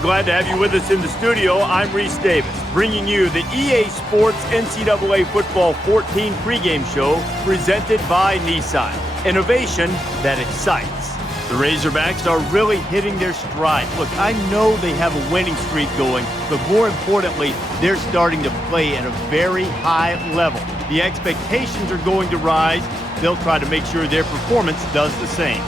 glad to have you with us in the studio. I'm Reese Davis, bringing you the EA Sports NCAA Football 14 pregame show presented by Nissan. Innovation that excites. The Razorbacks are really hitting their stride. Look, I know they have a winning streak going, but more importantly, they're starting to play at a very high level. The expectations are going to rise. They'll try to make sure their performance does the same.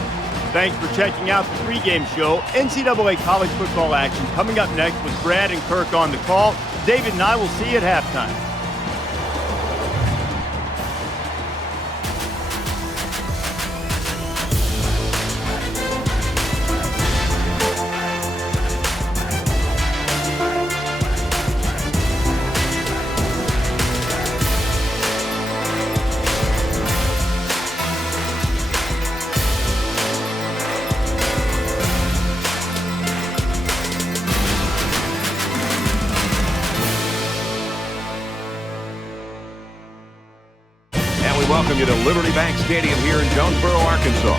Thanks for checking out the pregame show. NCAA college football action coming up next with Brad and Kirk on the call. David and I will see you at halftime. Welcome you to Liberty Bank Stadium here in Jonesboro, Arkansas.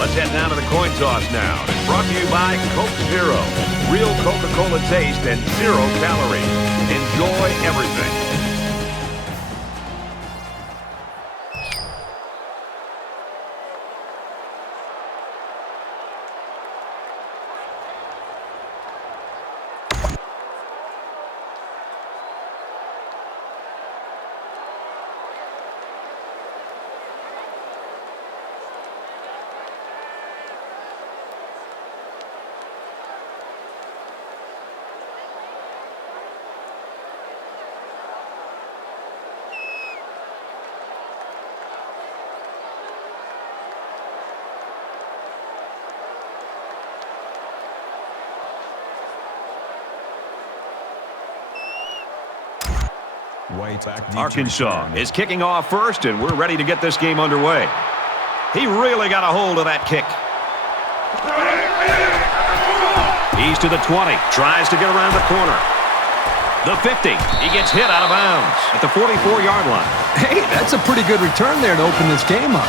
Let's head down to the coin toss now. It's brought to you by Coke Zero. Real Coca-Cola taste and 0 calories. Enjoy everything. Arkansas is kicking off first, and we're ready to get this game underway. He really got a hold of that kick. He's to the 20, tries to get around the corner. The 50, he gets hit out of bounds at the 44-yard line. Hey, that's a pretty good return there to open this game up.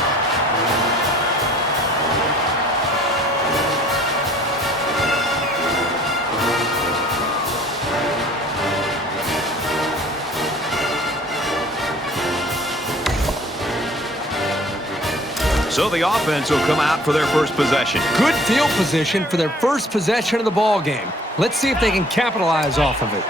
So the offense will come out for their first possession. Good field position for their first possession of the ball game. Let's see if they can capitalize off of it.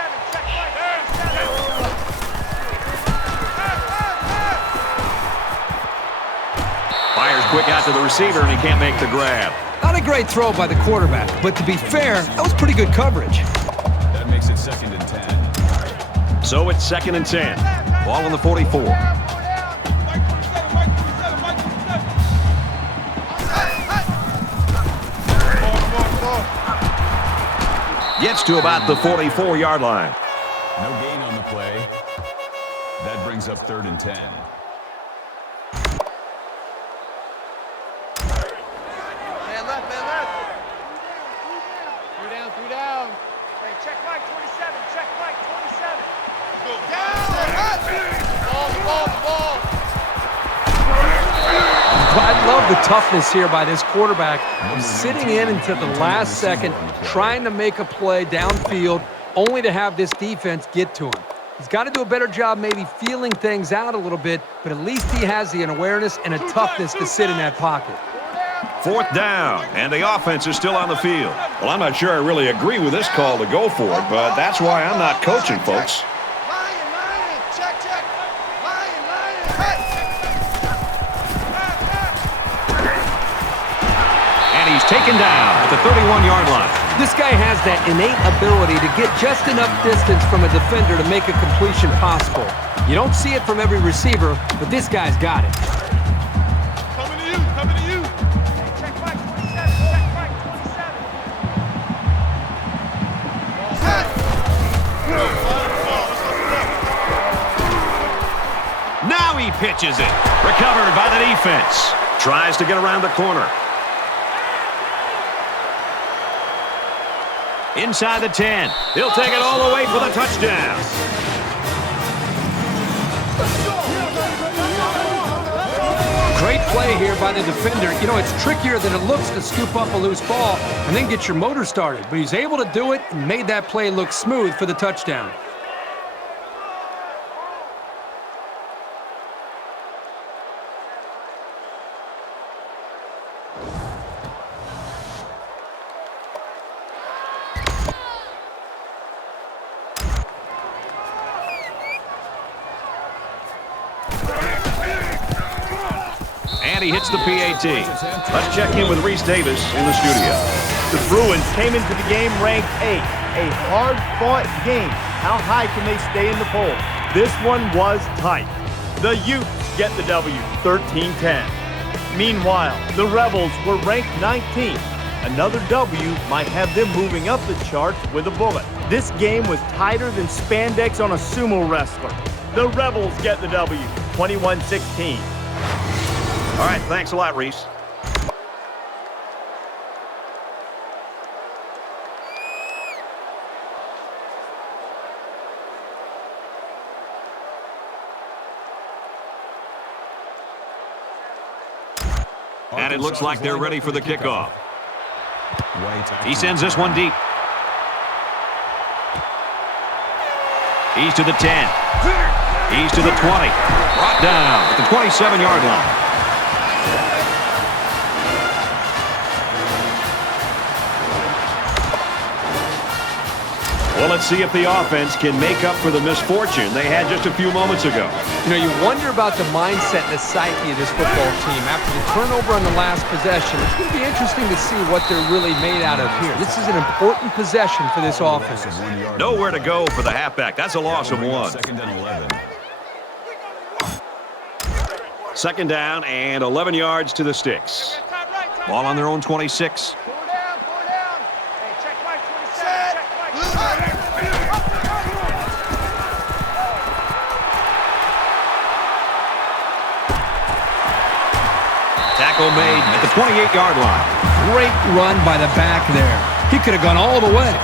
Fires quick out to the receiver, and he can't make the grab. Not a great throw by the quarterback, but to be fair, that was pretty good coverage. That makes it 2nd and 10. So it's 2nd and 10. Ball on the 44. Gets to about the 44-yard line. No gain on the play. That brings up 3rd and 10. Man left, man left. 3 down. Hey, check Mike 27, check Mike 27. Go down. Ball. I love the toughness here by this quarterback. He's sitting in until the last second, trying to make a play downfield, only to have this defense get to him. He's got to do a better job maybe feeling things out a little bit, but at least he has the awareness and a toughness to sit in that pocket. 4th down, and the offense is still on the field. Well, I'm not sure I really agree with this call to go for it, but that's why I'm not coaching, folks. He's taken down at the 31-yard line. This guy has that innate ability to get just enough distance from a defender to make a completion possible. You don't see it from every receiver, but this guy's got it. Coming to you. Check Mike 27, check Mike 27. Now he pitches it. Recovered by the defense. Tries to get around the corner. Inside the 10. He'll take it all the way for the touchdown. Great play here by the defender. You know, it's trickier than it looks to scoop up a loose ball and then get your motor started. But he's able to do it and made that play look smooth for the touchdown. And he hits the PAT. Let's check in with Reese Davis in the studio. The Bruins came into the game ranked 8th. A hard-fought game. How high can they stay in the poll? This one was tight. The Utes get the W, 13-10. Meanwhile, the Rebels were ranked 19th. Another W might have them moving up the charts with a bullet. This game was tighter than spandex on a sumo wrestler. The Rebels get the W, 21-16. All right, thanks a lot, Reese. And it looks like they're ready for the kickoff. He sends this one deep. He's to the 10. He's to the 20. Brought down at the 27-yard line. Well, let's see if the offense can make up for the misfortune they had just a few moments ago. You know, you wonder about the mindset and the psyche of this football team. After the turnover on the last possession, it's going to be interesting to see what they're really made out of here. This is an important possession for this offense. Nowhere to go for the halfback. That's a loss of 1. Second and 11. Second down and 11 yards to the sticks. Ball on their own 26. Tackle made at the 28-yard line. Great run by the back there. He could have gone all the way.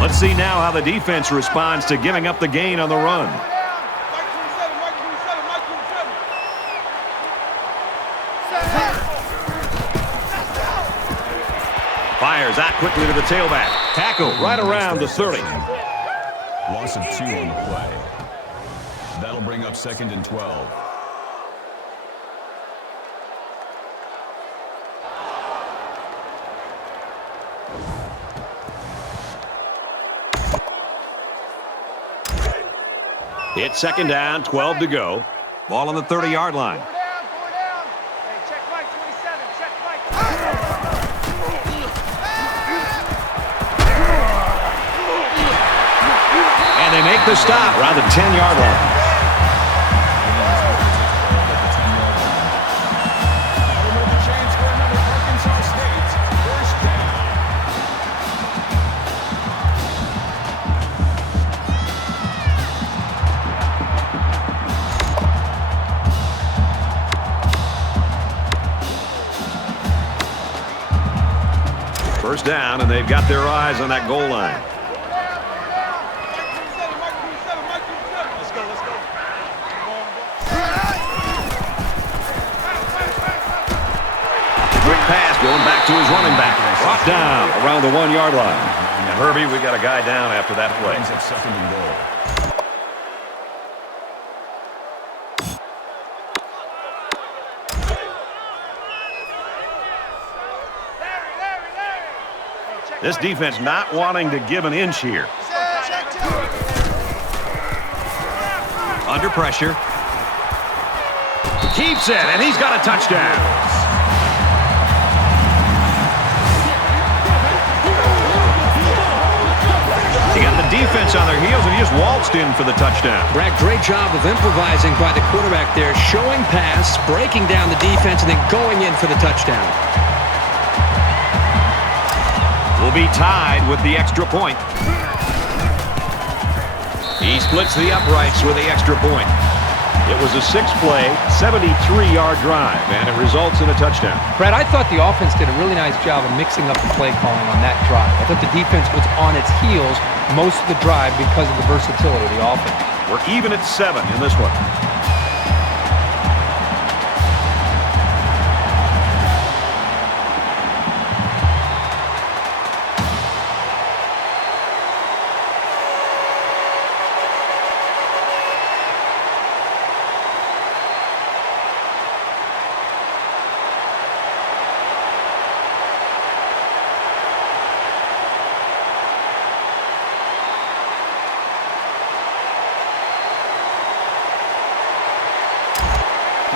Let's see now how the defense responds to giving up the gain on the run. Fires that quickly to the tailback. Tackle right around the 30. Loss of 2 on the play. That'll bring up second and 12. It's second down, 12 to go. Ball on the 30-yard line. And they make the stop around the 10-yard line. First down, and they've got their eyes on that goal line. Quick pass going back to his running back. Brought down around the 1-yard line. And Herbie, we got a guy down after that play. Brings up second and goal. This defense not wanting to give an inch here. Under pressure. Keeps it, and he's got a touchdown. He got the defense on their heels, and he just waltzed in for the touchdown. Brad, great job of improvising by the quarterback there, showing pass, breaking down the defense, and then going in for the touchdown. Will be tied with the extra point. He splits the uprights with the extra point. It was a 6-play, 73-yard drive, and it results in a touchdown. Brad, I thought the offense did a really nice job of mixing up the play calling on that drive. I thought the defense was on its heels most of the drive because of the versatility of the offense. We're even at 7 in this one.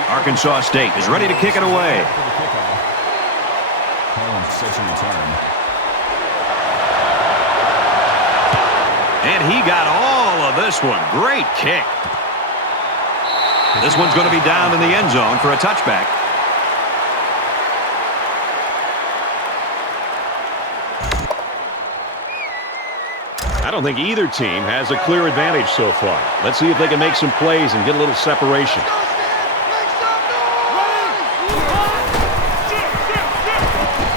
Arkansas State is ready to kick it away. Holland sets a return. And he got all of this one. Great kick. This one's going to be down in the end zone for a touchback. I don't think either team has a clear advantage so far. Let's see if they can make some plays and get a little separation.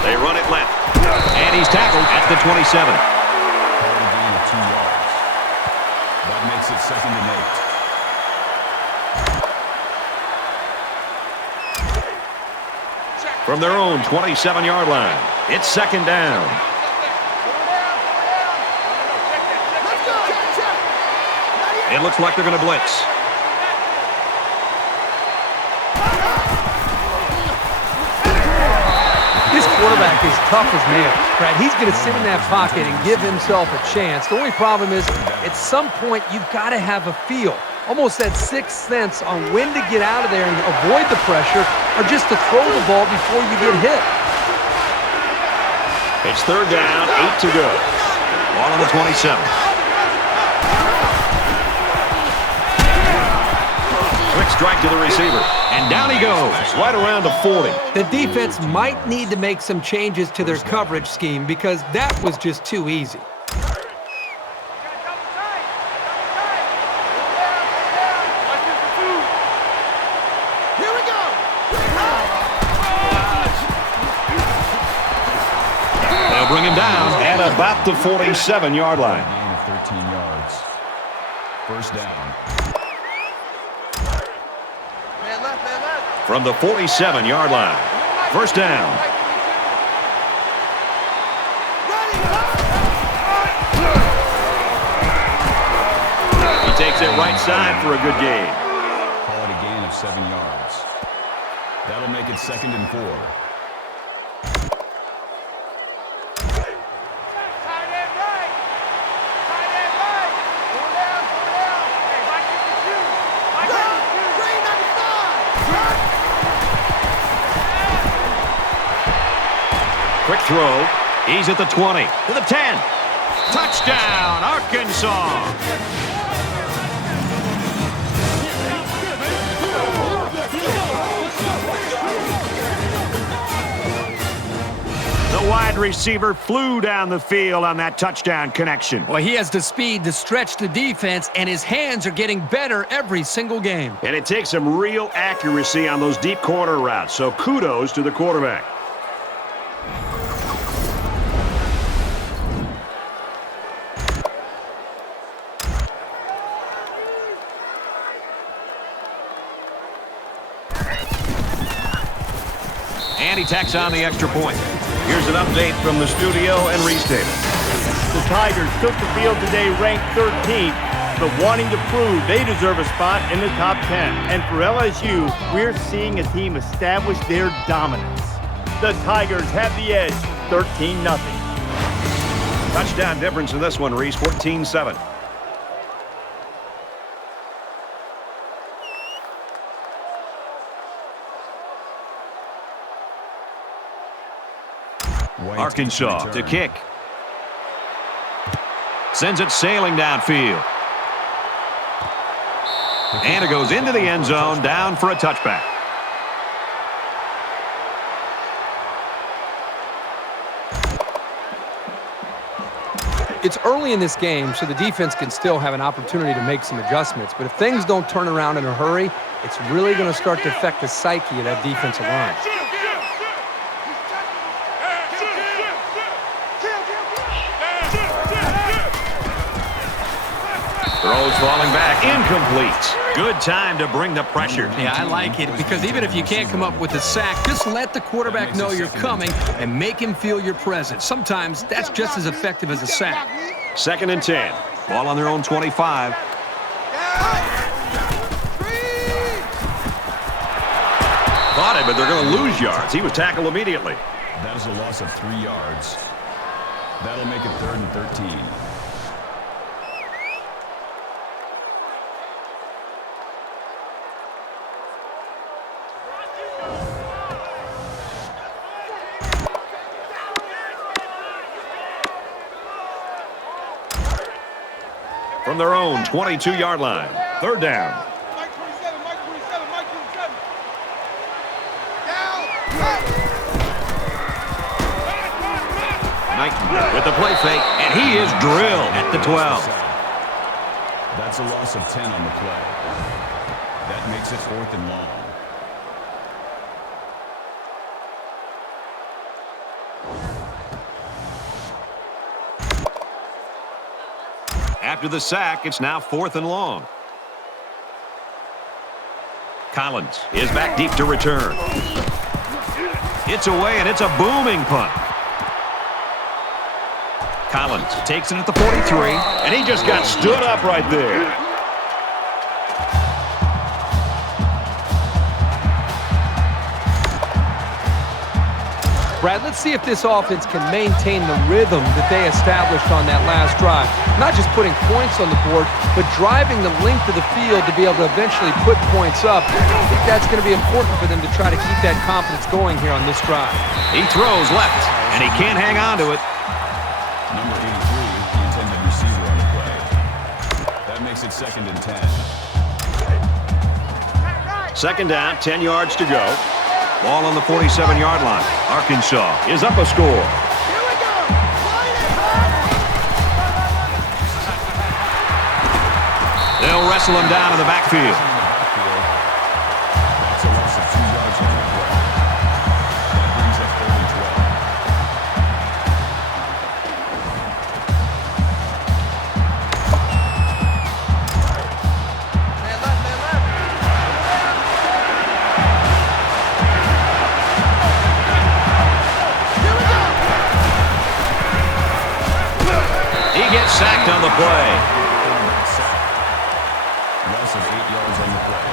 They run it left. And he's tackled at the 27. A gain of 2 yards. That makes it 2nd and 8. From their own 27-yard line, it's 2nd down. It looks like they're going to blitz. This quarterback is tough as nails, Brad. He's going to sit in that pocket and give himself a chance. The only problem is, at some point, you've got to have a feel, almost that sixth sense on when to get out of there and avoid the pressure, or just to throw the ball before you get hit. It's 3rd down, 8 to go. Ball on the 27. Quick strike to the receiver. And down he goes, right around the 40. The defense might need to make some changes to their coverage scheme because that was just too easy. Here we go. They'll bring him down at about the 47-yard line. Gain of 13 yards. 1st down. Man left, man left. From the 47-yard line. 1st down. He takes it right side for a good gain. Call it a gain of 7 yards. That'll make it 2nd and 4. Tight end right. Tight end right. Pull down, pull down. Hey, Mike, get the shoe. Mike, get the shoe. Green 95. Quick throw. He's at the 20. To the 10. Touchdown, Arkansas. The wide receiver flew down the field on that touchdown connection. Well, he has the speed to stretch the defense, and his hands are getting better every single game. And it takes some real accuracy on those deep corner routes, so kudos to the quarterback. And he tacks on the extra point. Here's an update from the studio and Reese Davis. The Tigers took the field today ranked 13th, but wanting to prove they deserve a spot in the top 10. And for LSU, we're seeing a team establish their dominance. The Tigers have the edge, 13-0. Touchdown difference in this one, Reese, 14-7. Arkansas to kick. Sends it sailing downfield. And it goes into the end zone, down for a touchback. It's early in this game, so the defense can still have an opportunity to make some adjustments. But if things don't turn around in a hurry, it's really going to start to affect the psyche of that defensive line. Throws falling back, incomplete. Good time to bring the pressure. Yeah, I like it because even if you can't come up with a sack, just let the quarterback know you're coming and make him feel your presence. Sometimes that's just as effective as a sack. 2nd and 10. Ball on their own 25. Caught it, but they're going to lose yards. He was tackled immediately. That is a loss of 3 yards. That'll make it 3rd and 13. From their own 22-yard line. 3rd down. Mike 27, Mike 27, Mike 27. Down. Knighton with the play fake, and he is drilled at the 12. That's a loss of 10 on the play. That makes it 4th and long. After the sack, it's now 4th and long. Collins is back deep to return. It's away, and it's a booming punt. Collins takes it at the 43, and he just got stood up right there. Brad, let's see if this offense can maintain the rhythm that they established on that last drive. Not just putting points on the board, but driving the length of the field to be able to eventually put points up. I think that's going to be important for them to try to keep that confidence going here on this drive. He throws left, and he can't hang on to it. Number 83, the intended receiver on the play. That makes it 2nd and 10. 2nd down, 10 yards to go. Ball on the 47-yard line. Arkansas is up a score. Here we go. They'll wrestle him down in the backfield. That's a loss of 2 yards on the play. That brings up 3rd and 12. Man left, man left. He gets sacked on the play. Loss of 8 yards on the play.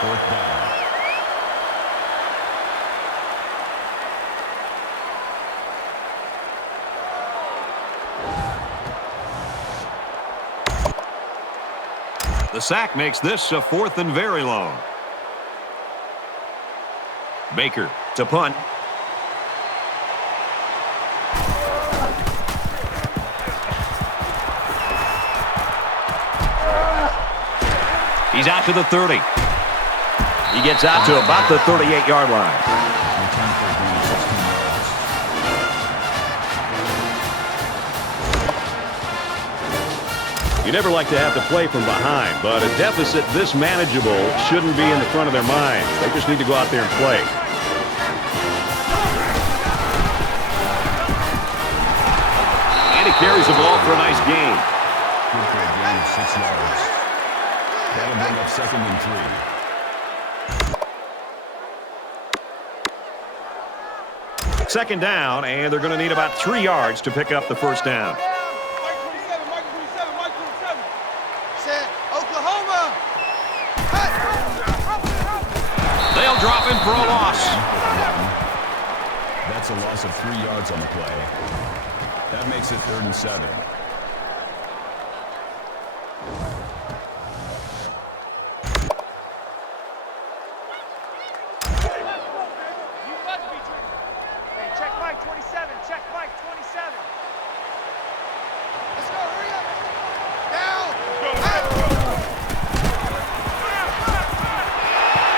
4th down. The sack makes this a 4th and very long. Baker to punt. He's out to the 30. He gets out to about the 38-yard line. Return for a gain of 16 yards. You never like to have to play from behind, but a deficit this manageable shouldn't be in the front of their minds. They just need to go out there and play. And he carries the ball for a nice gain. Good for a gain of 6 yards. That'll bring up 2nd and 3. 2nd down, and they're going to need about 3 yards to pick up the 1st down. Mike 27, Mike 27, Mike 27. Said Oklahoma. They'll drop him for a loss. That's a loss of 3 yards on the play. That makes it 3rd and 7. You must be dreaming. Hey, check Mike 27, check Mike 27. Let's go, hurry up. Down.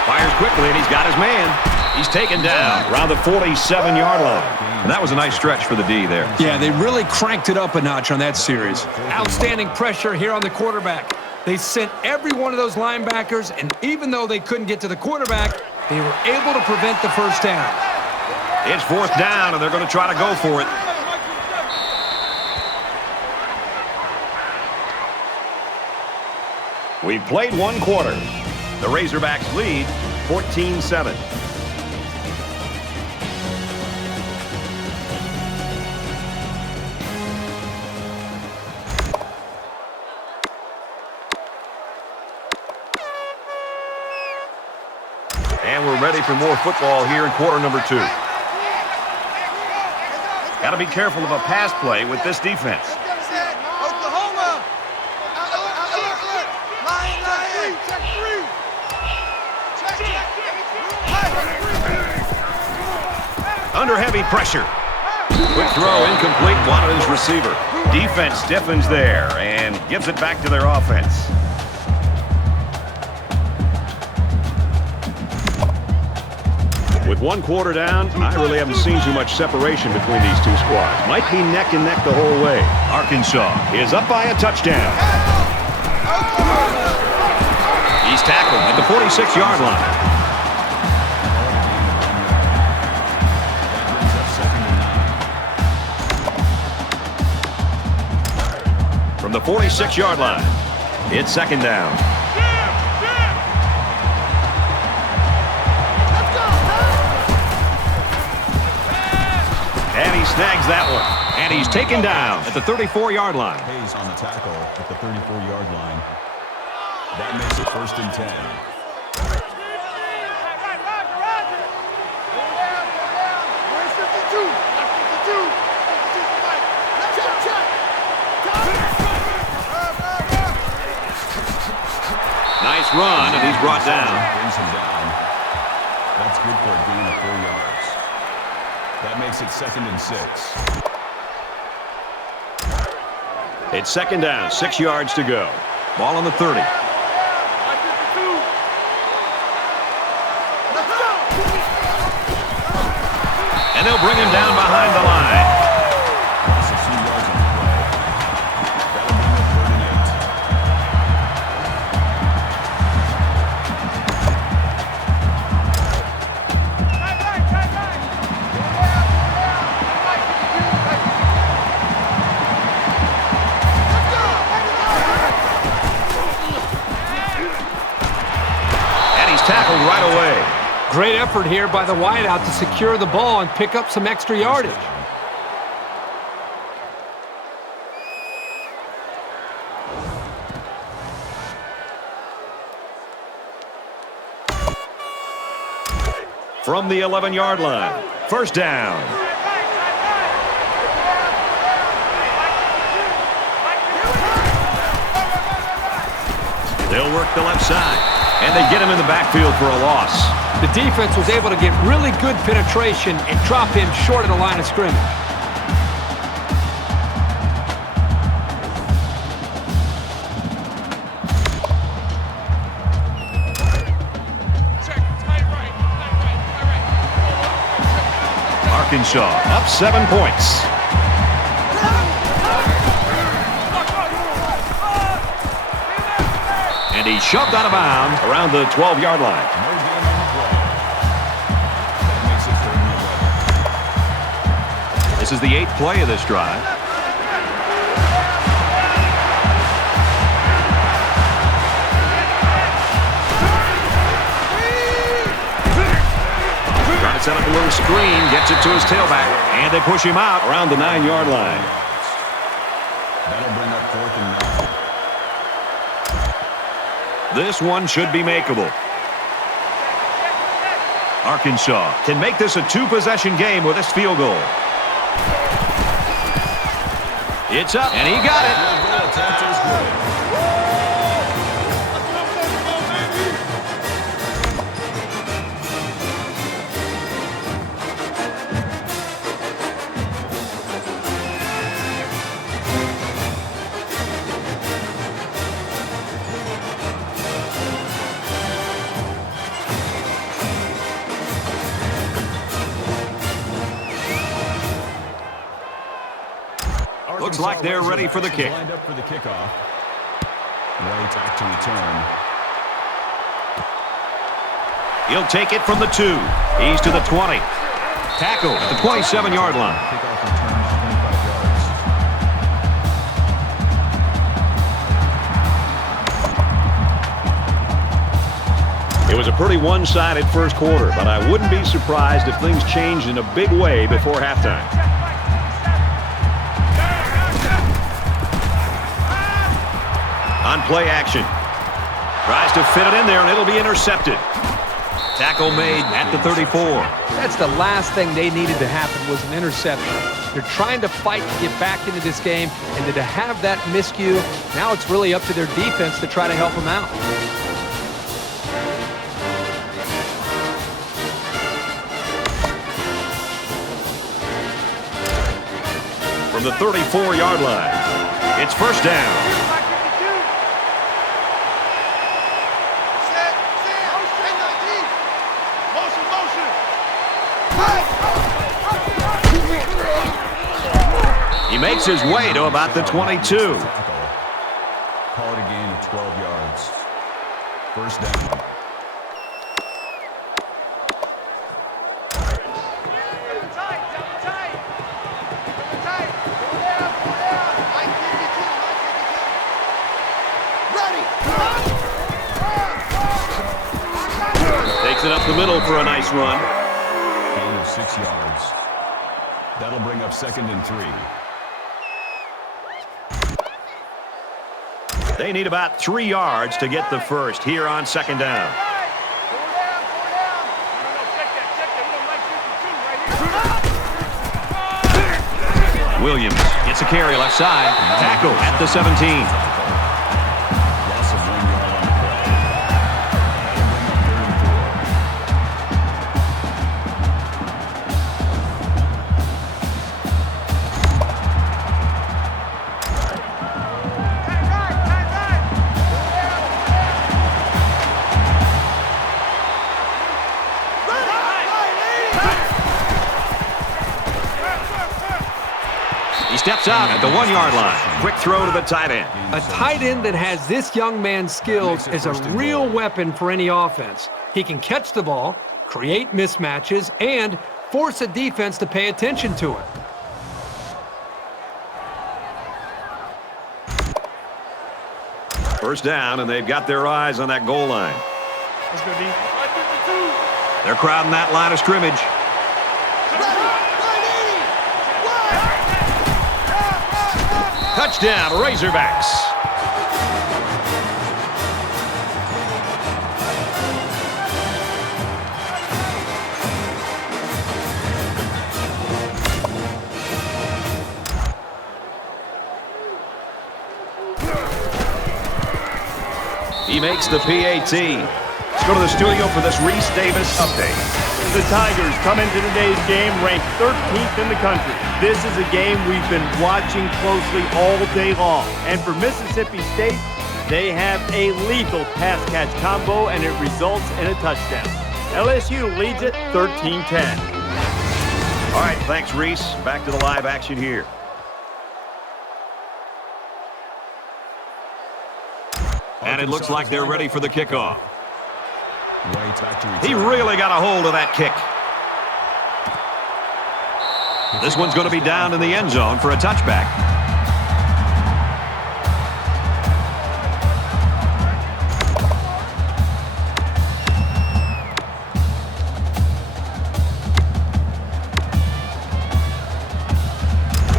Fires quickly, and he's got his man. He's taken down around the 47-yard line. And that was a nice stretch for the D there. Yeah, they really cranked it up a notch on that series. Outstanding pressure here on the quarterback. They sent every one of those linebackers, and even though they couldn't get to the quarterback, they were able to prevent the first down. It's 4th down, and they're going to try to go for it. We've played 1 quarter. The Razorbacks lead 14-7. And we're ready for more football here in quarter number 2. Got to be careful of a pass play with this defense. Oklahoma! Lion! Check 3! Under heavy pressure. Quick throw, incomplete, wanted his receiver. Defense stiffens there and gives it back to their offense. With 1 quarter down, I really haven't seen too much separation between these two squads. Might be neck and neck the whole way. Arkansas is up by a touchdown. He's tackled at the 46-yard line. From the 46-yard line, it's 2nd down. And he snags that one. And he's taken down at the 34-yard line. Hayes on the tackle at the 34-yard line. That makes it 1st and 10. Nice run, and he's brought down. Brings him down. That's good for a gain of 4 yards. That makes it 2nd and 6. It's 2nd down, 6 yards to go. Ball on the 30. And they'll bring him down behind the line. Loss of 2 yards on the play. That'll bring up 3rd and 8. And he's tackled right away. Great effort here by the wideout to secure the ball and pick up some extra yardage. From the 11-yard line, 1st down. They'll work the left side, and they get him in the backfield for a loss. The defense was able to get really good penetration and drop him short of the line of scrimmage. Arkansas up 7 points. And he's shoved out of bounds around the 12-yard line. No gain on the play. That makes it 3rd and 11. This is the 8th play of this drive. Trying to set up a little screen, gets it to his tailback, and they push him out around the 9-yard line. That'll bring up 4th and 9. This one should be makeable. Arkansas can make this a 2-possession game with this field goal. It's up, and he got it. Field goal attempt is good. like they're ready for the kick. Lined up for the kickoff. Way back to return. He'll take it from the 2. He's to the 20. Tackle at the 27-yard line. Kickoff return is 25 yards. It was a pretty one-sided first quarter, but I wouldn't be surprised if things changed in a big way before halftime. On play action. Tries to fit it in there, and it'll be intercepted. Tackle made at the 34. That's the last thing they needed to happen was an interception. They're trying to fight to get back into this game, and to have that miscue, now it's really up to their defense to try to help them out. From the 34-yard line, it's first down. He makes his way to about the 22. Call it a gain of 12 yards. First down. Takes it up the middle for a nice run. Gain of 6 yards. That'll bring up 2nd and 3. They need about 3 yards to get the first here on 2nd down. Williams gets a carry left side. Tackle at the 17. Loss of 1 yard on the play. He steps out at the 1-yard line. Quick throw to the tight end. A tight end that has this young man's skills is a real weapon for any offense. He can catch the ball, create mismatches, and force a defense to pay attention to it. First down, and they've got their eyes on that goal line. Let's go, D. They're crowding that line of scrimmage. Touchdown, Razorbacks. He makes the PAT. Let's go to the studio for this Reese Davis update. The Tigers come into today's game ranked 13th in the country. This is a game we've been watching closely all day long. And for Mississippi State, they have a lethal pass-catch combo, and it results in a touchdown. LSU leads it 13-10. All right, thanks, Reese. Back to the live action here. And it looks like they're ready for the kickoff. He really got a hold of that kick. This one's going to be down in the end zone for a touchback.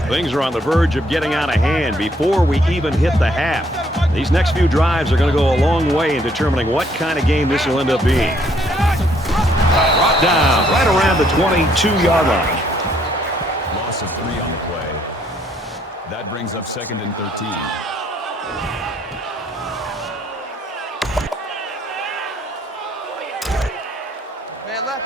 Things are on the verge of getting out of hand before we even hit the half. These next few drives are going to go a long way in determining what kind of game this will end up being. Brought down right around the 22-yard line. Loss of 3 on the play. That brings up 2nd and 13.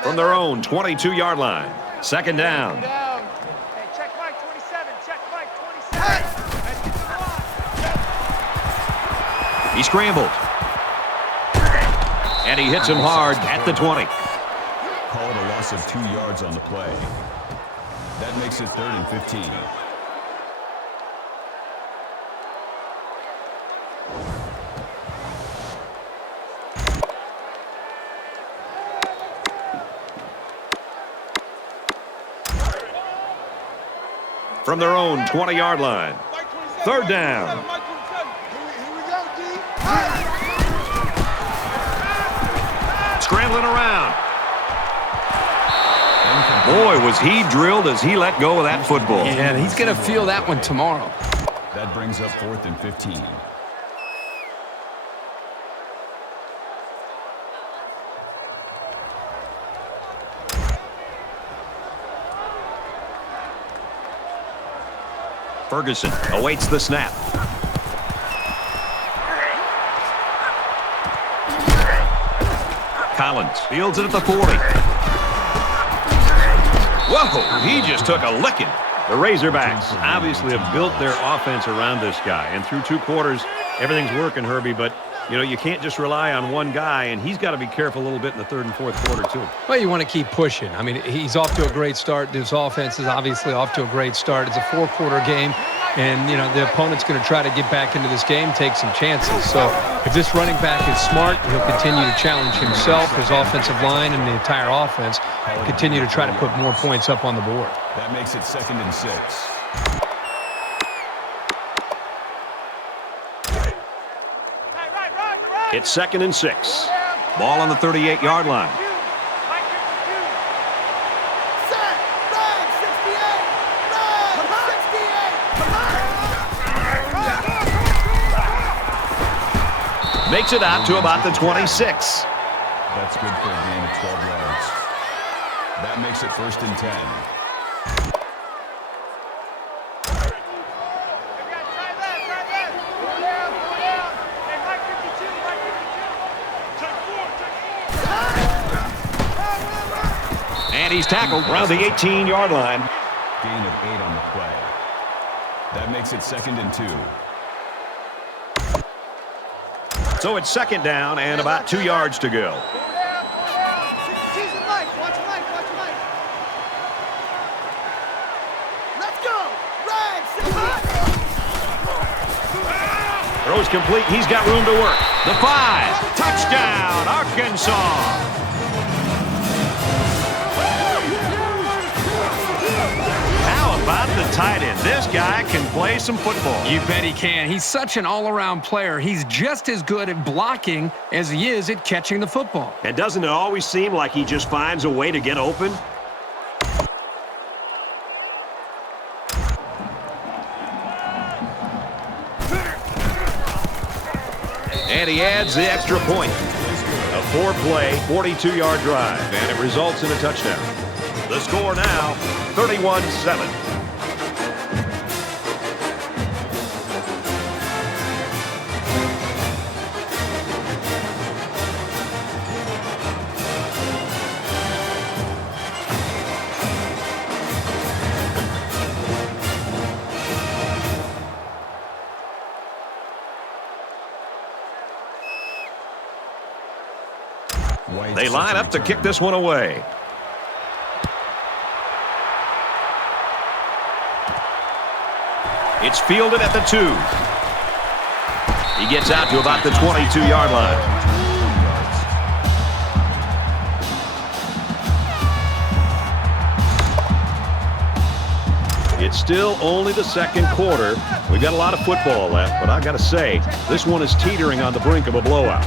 From their own 22-yard line. 2nd down. Hey, check Mike 27. Check Mike 27. He scrambled. And he hits him hard at the 20. Called a loss of 2 yards on the play. That makes it 3rd and 15. from their own 20-yard line. Third down. Scrambling around. Boy, was he drilled as he let go of that football. Yeah, and he's going to feel that one tomorrow. That brings up 4th and 15. Ferguson awaits the snap. Collins fields it at the 40. Whoa, he just took a licking. The Razorbacks obviously have built their offense around this guy. And through 2 quarters, everything's working, Herbie. But, you know, you can't just rely on one guy. And he's got to be careful a little bit in the 3rd and 4th quarter, too. Well, you want to keep pushing. I mean, he's off to a great start. This offense is obviously off to a great start. It's a 4-quarter game. And, you know, the opponent's going to try to get back into this game, take some chances. So if this running back is smart, he'll continue to challenge himself, his offensive line, and the entire offense, continue to try to put more points up on the board. That makes it 2nd and 6. It's 2nd and 6. Ball on the 38-yard line. Makes it out to about the 26. That's good for a gain of 12 yards. That makes it 1st and 10. And he's tackled around the 18-yard line. Gain of 8 on the play. That makes it 2nd and 2. So it's 2nd down and about 2 yards to go. Throws complete. He's got room to work. The 5. Touchdown, Arkansas. How about the tight end? This guy can play some football. You bet he can. He's such an all-around player. He's just as good at blocking as he is at catching the football. And doesn't it always seem like he just finds a way to get open? And he adds the extra point. A 4-play, 42-yard drive, and it results in a touchdown. The score now, 31-7. They line up to kick this one away. It's fielded at the 2. He gets out to about the 22-yard line. It's still only the 2nd quarter. We've got a lot of football left, but I got to say, this one is teetering on the brink of a blowout.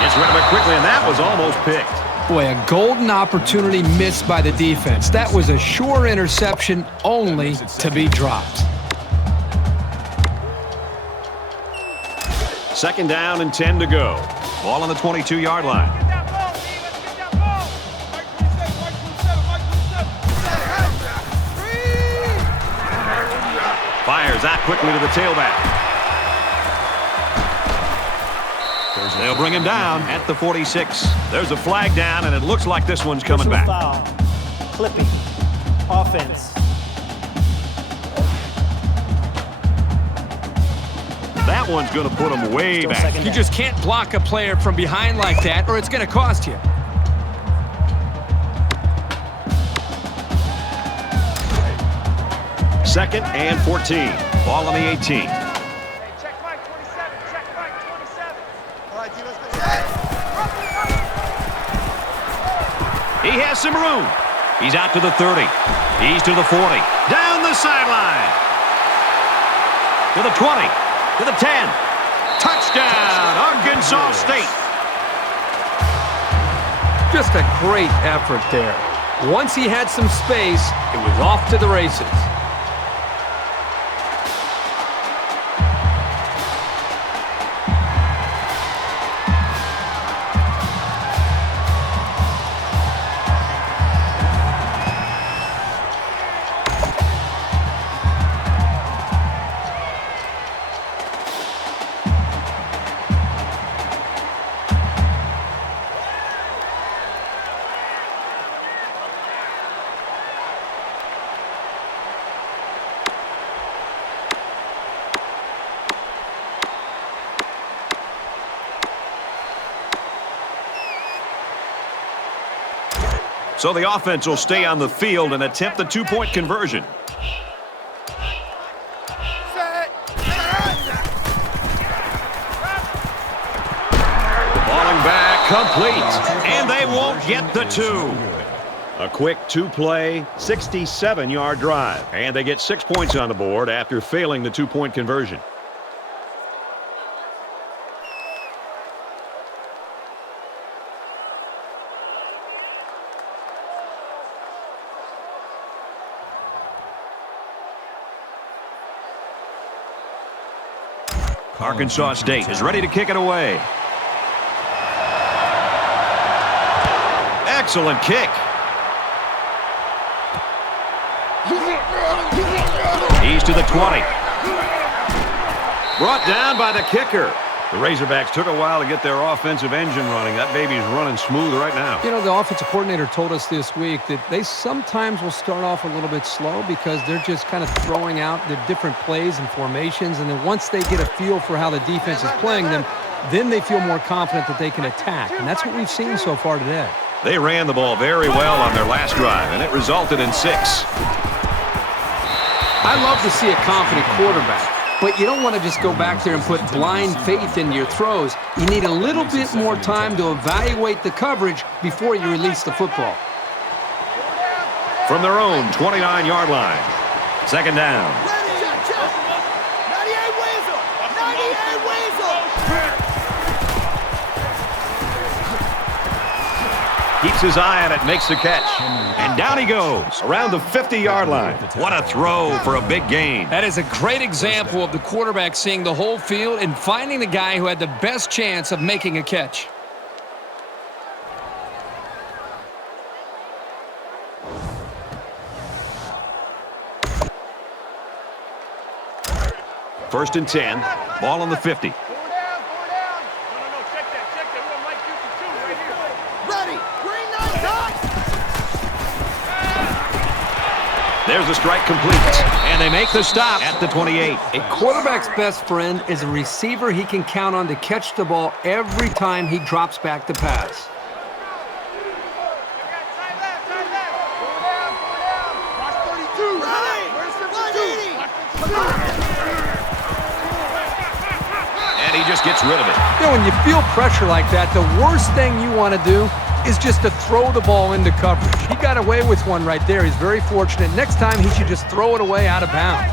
Gets rid of it quickly, and that was almost picked. Boy, a golden opportunity missed by the defense. That was a sure interception, only to be dropped. 2nd down and 10 to go. Ball on the 22-yard line. Fires out quickly to the tailback. They'll bring him down at the 46. There's a flag down, and it looks like this one's coming back. Foul. Clipping. Offense. That one's going to put him way back. You just can't block a player from behind like that, or it's going to cost you. Second and 14. Ball on the 18. He has some room. He's out to the 30. He's to the 40. Down the sideline. To the 20. To the 10. Touchdown, Arkansas State. Just a great effort there. Once he had some space, it was off to the races. So the offense will stay on the field and attempt the two-point conversion. Falling back, complete, and they won't get the two. A quick two-play, 67-yard drive, and they get 6 points on the board after failing the two-point conversion. Arkansas State is ready to kick it away. Excellent kick. He's to the 20. Brought down by the kicker. The Razorbacks took a while to get their offensive engine running. That baby's running smooth right now. You know, the offensive coordinator told us this week that they sometimes will start off a little bit slow because they're just kind of throwing out the different plays and formations, and then once they get a feel for how the defense is playing them, then they feel more confident that they can attack, and that's what we've seen so far today. They ran the ball very well on their last drive, and it resulted in 6. I love to see a confident quarterback. But you don't want to just go back there and put blind faith into your throws. You need a little bit more time to evaluate the coverage before you release the football. From their own 29-yard line. Second down. Keeps his eye on it, makes the catch. And down he goes, around the 50-yard line. What a throw for a big gain. That is a great example of the quarterback seeing the whole field and finding the guy who had the best chance of making a catch. First and 10, ball on the 50. There's a strike complete, and they make the stop at the 28. A quarterback's best friend is a receiver he can count on to catch the ball every time he drops back to pass. And he just gets rid of it. You know, when you feel pressure like that, the worst thing you want to do is just to throw the ball into coverage. He got away with one right there. He's very fortunate. Next time, he should just throw it away out of bounds.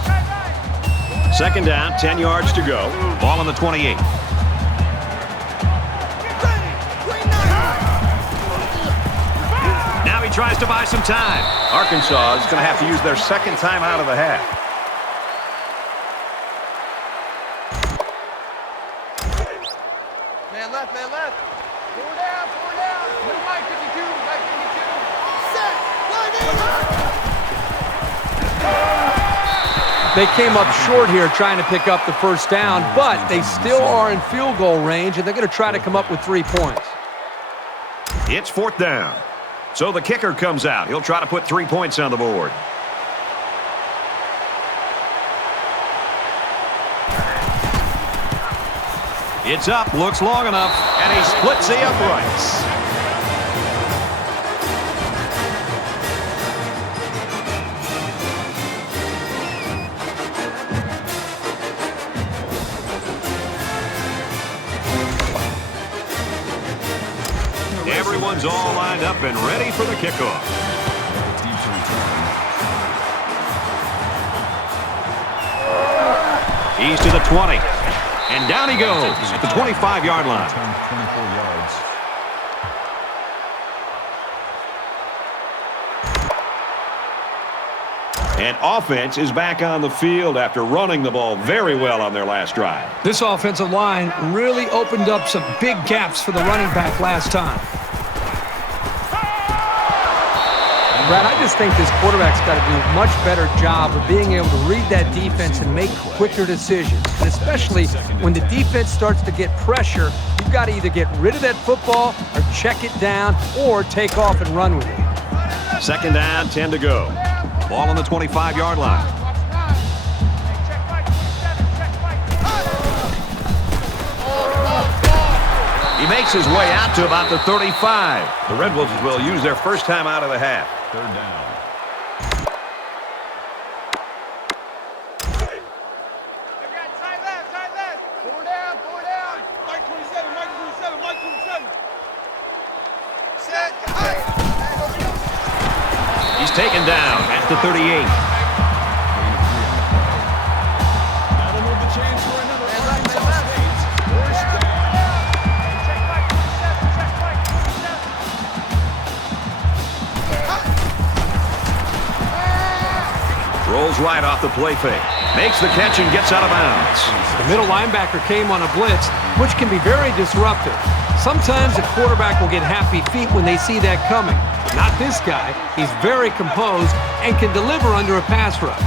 Second down, 10 yards to go. Ball on the 28. Now he tries to buy some time. Arkansas is going to have to use their second time out of the half. Man left, man left. Four down, four down. Middle right, 52, right 52. Set, They came up short here trying to pick up the first down, but they still are in field goal range, and they're going to try to come up with 3 points. It's fourth down. So the kicker comes out. He'll try to put 3 points on the board. It's up, looks long enough, and he splits the uprights. one's all lined up and ready for the kickoff. Deep to return. He's to the 20. And down he goes at the 25-yard line. 24 yards. And offense is back on the field after running the ball very well on their last drive. This offensive line really opened up some big gaps for the running back last time. Brad, I just think this quarterback's got to do a much better job of being able to read that defense and make quicker decisions. And especially when the defense starts to get pressure, you've got to either get rid of that football or check it down or take off and run with it. Second down, 10 to go. Ball on the 25-yard line. He makes his way out to about the 35. The Red Wolves will use their first time out of the half. Third down. He's taken down at the 38. That'll move the chains for another Arkansas State first down. Rolls right off the play fake. Makes the catch and gets out of bounds. The middle linebacker came on a blitz, which can be very disruptive. Sometimes a quarterback will get happy feet when they see that coming. Not this guy. He's very composed and can deliver under a pass rush.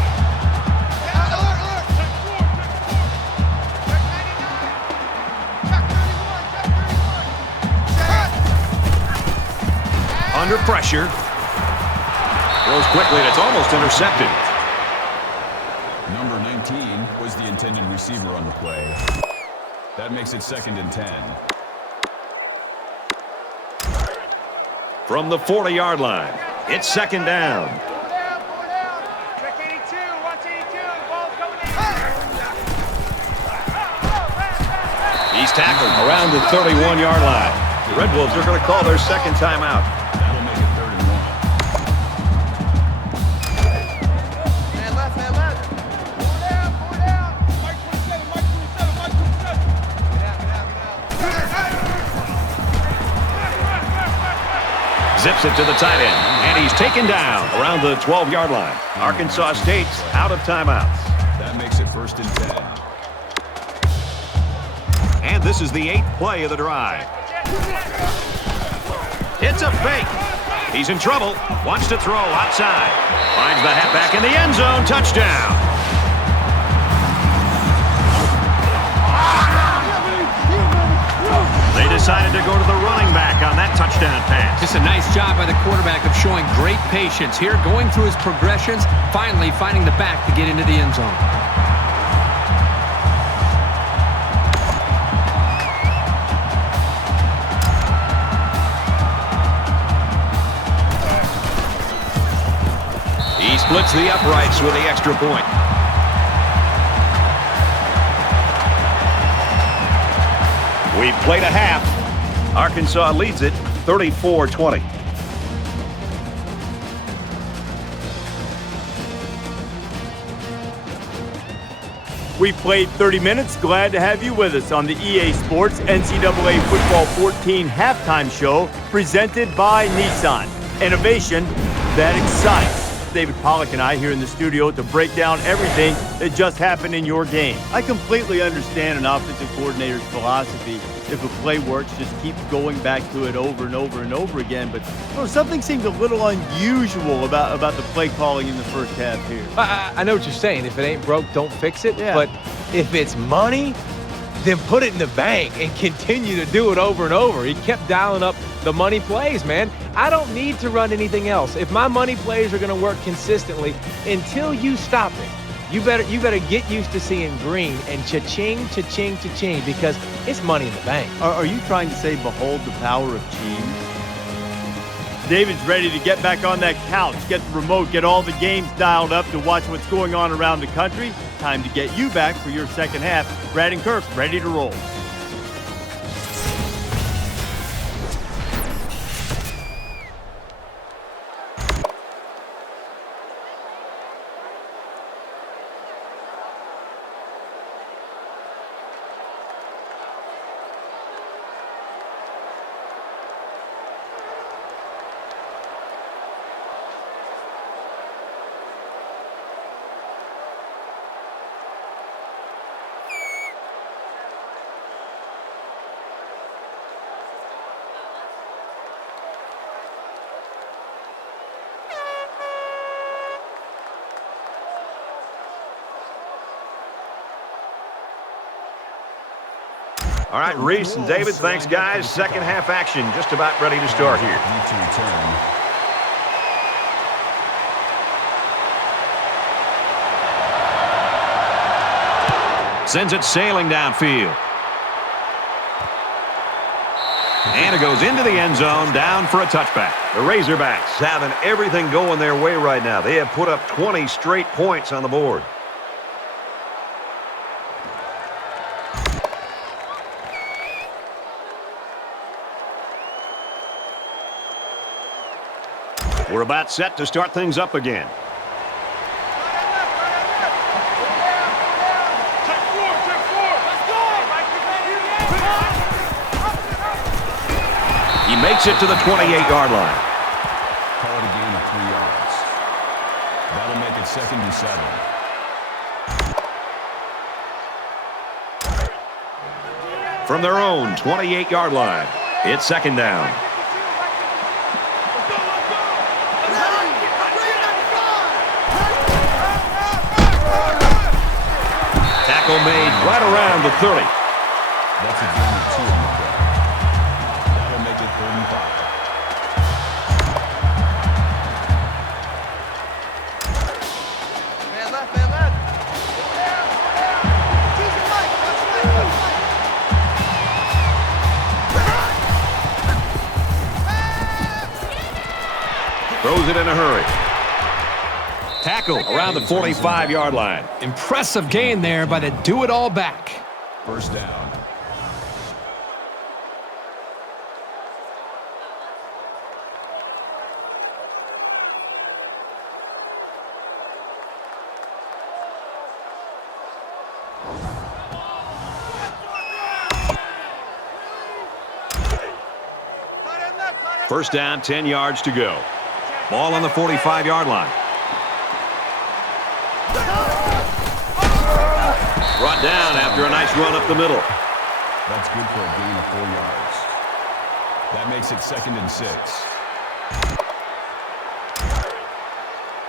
Under pressure. Throws quickly and it's almost intercepted. Number 19 was the intended receiver on the play. That makes it second and 10. From the 40-yard line, it's second down. Check 82, watch 82, ball's going in. He's tackled around the 31-yard line. The Red Wolves are going to call their second timeout. That'll make it third and 1. Man left. Four down. Mike 27. Get out. Zips it to the tight end, and he's taken down around the 12-yard line. Arkansas State's out of timeouts. That makes it first and 10. And this is the 8th play of the drive. It's a fake. He's in trouble. Wants to throw outside. Finds the halfback in the end zone. Touchdown. They decided to go to the running back on that touchdown pass. Just a nice job by the quarterback of showing great patience here, going through his progressions, finally finding the back to get into the end zone. He splits the uprights with the extra point. We've played a half. Arkansas leads it 34-20. We played 30 minutes. Glad to have you with us on the EA Sports NCAA Football 14 halftime show presented by Nissan. Innovation that excites. David Pollack and I here in the studio to break down everything that just happened in your game. I completely understand an offensive coordinator's philosophy. If a play works, just keep going back to it over and over and over again. But something seemed a little unusual about the play calling in the first half here. I know what you're saying. If it ain't broke, don't fix it. Yeah. But if it's money, then put it in the bank and continue to do it over and over. He kept dialing up the money plays, man. I don't need to run anything else. If my money plays are going to work consistently, until you stop it, you better get used to seeing green and cha-ching, cha-ching, cha-ching, because it's money in the bank. Are you trying to say behold the power of cheese? David's ready to get back on that couch, get the remote, get all the games dialed up to watch what's going on around the country. Time to get you back for your second half. Brad and Kirk ready to roll. All right, Reese and David, thanks, guys. Second half action just about ready to start here. Sends it sailing downfield. And it goes into the end zone, down for a touchback. The Razorbacks having everything going their way right now. They have put up 20 straight points on the board. We're about set to start things up again. He makes it to the 28-yard line. Call it a gain of 3 yards. That'll make it 2nd and 7. From their own 28-yard line, it's 2nd down. Tackle made right around the 30. That's a gain of 2 on the play. That'll make it 3rd and 5. Man left, man left. Season light, that's right. Throws it in a hurry. Tackle around the 45-yard line. Impressive gain there by the do-it-all back. 1st down. First down, 10 yards to go. Ball on the 45-yard line. Brought down after a nice run up the middle. That's good for a gain of 4 yards. That makes it 2nd and 6.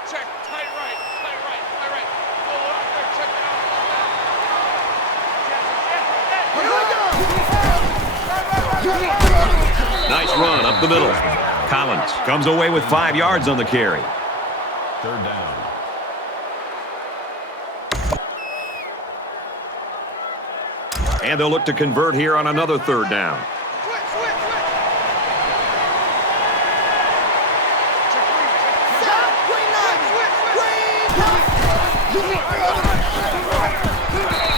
Check, tight right. Go up there, check it out. Nice run up the middle. Collins comes away with 5 yards on the carry. 3rd down. And they'll look to convert here on another 3rd down.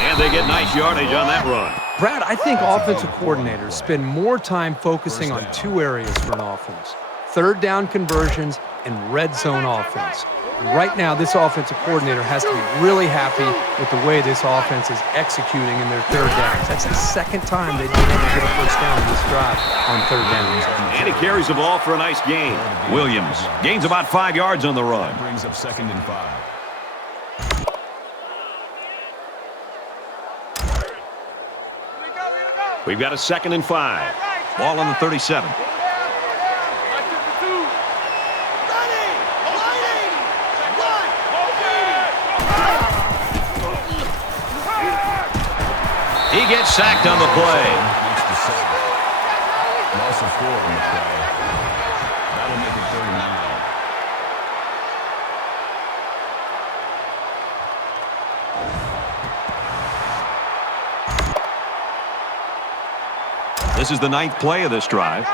And they get nice yardage on that run. Brad, I think offensive coordinators spend more time focusing on 2 areas for an offense: 3rd down conversions and red zone offense. And right now, this offensive coordinator has to be really happy with the way this offense is executing in their 3rd downs. That's the 2nd time they've been able to get a first down in this drive on 3rd downs. And he carries the ball for a nice gain. Williams gains about 5 yards on the run. That brings up 2nd and 5. We've got a 2nd and 5. Ball on the 37. He gets sacked on the play. Loss of 4 on the play. That'll make it 39. This is the 9th play of this drive.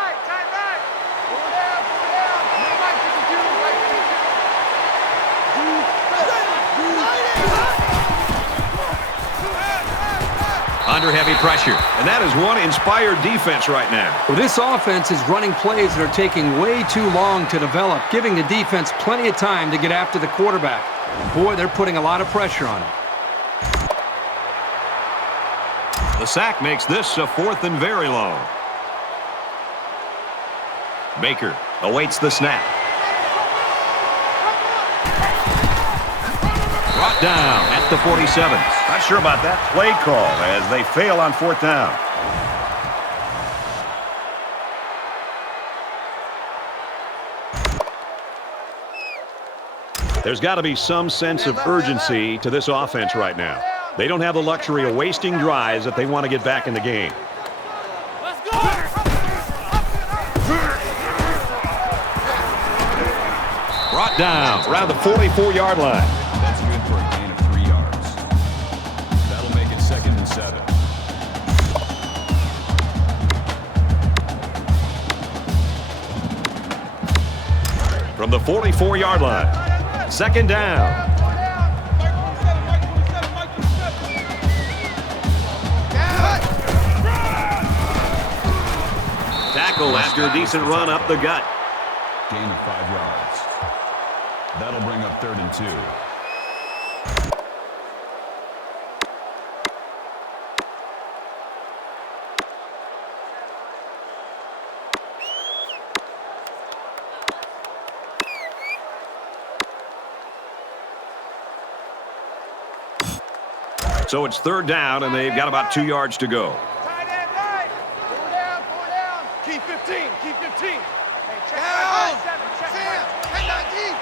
Under heavy pressure. And that is one inspired defense right now. Well, this offense is running plays that are taking way too long to develop, giving the defense plenty of time to get after the quarterback. Boy, they're putting a lot of pressure on him. The sack makes this a 4th and very long. Baker awaits the snap. Brought down at the 47. Not sure about that play call as they fail on 4th down. There's got to be some sense of urgency to this offense right now. They don't have the luxury of wasting drives if they want to get back in the game. down around the 44-yard line. That's good for a gain of 3 yards. That'll make it 2nd and 7. From the 44-yard line. 2nd down. Tackle after a decent run up the gut. Gain of 5 yards. That'll bring up 3rd and 2. So it's 3rd down, and they've got about 2 yards to go. Tight end right. 4 down, 4 down. Keep 15, keep 15. Hey, check down. 7, check Sam, check 19.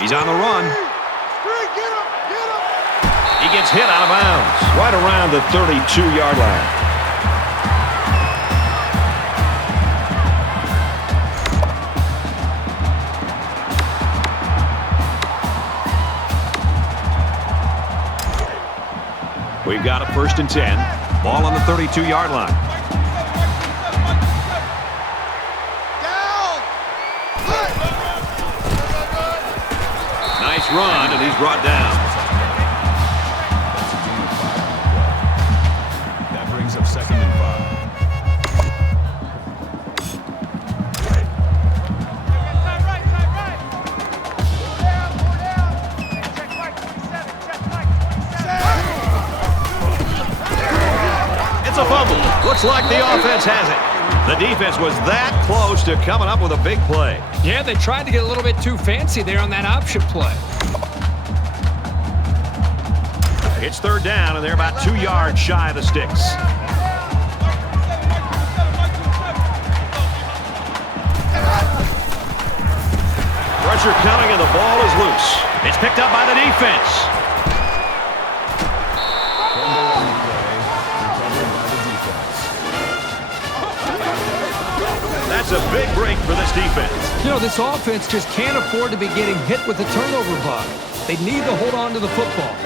He's on the run. Get him, get him. He gets hit out of bounds right around the 32-yard line. We've got a 1st and 10. Ball on the 32-yard line. Down. Nice run, and he's brought down. That's a gain of 5 on the play. That brings up 2nd and 5. Tight right, tight right. 4 down, 4 down. Hey, check Mike 27, check Mike 27. It's a fumble. Looks like the offense has it. The defense was that close to coming up with a big play. Yeah, they tried to get a little bit too fancy there on that option play. It's 3rd down, and they're about 2 yards shy of the sticks. Pressure coming, and the ball is loose. It's picked up by the defense. Fumble on the play, recovered by the defense. That's a big break for this defense. You know, this offense just can't afford to be getting hit with the turnover bug. They need to hold on to the football.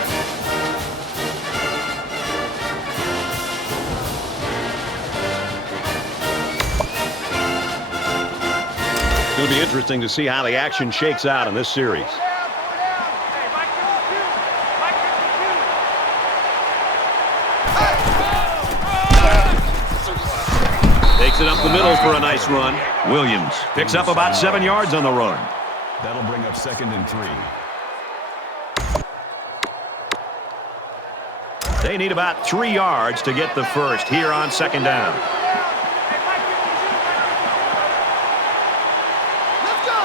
It's going to be interesting to see how the action shakes out in this series. 4 down, 4 down. Hey, Mike 52. Mike 52. Takes it up the middle for a nice run. Williams picks up about 7 yards on the run. That'll bring up 2nd and 3. They need about 3 yards to get the first here on 2nd down. Hey, Mike 52. Let's go.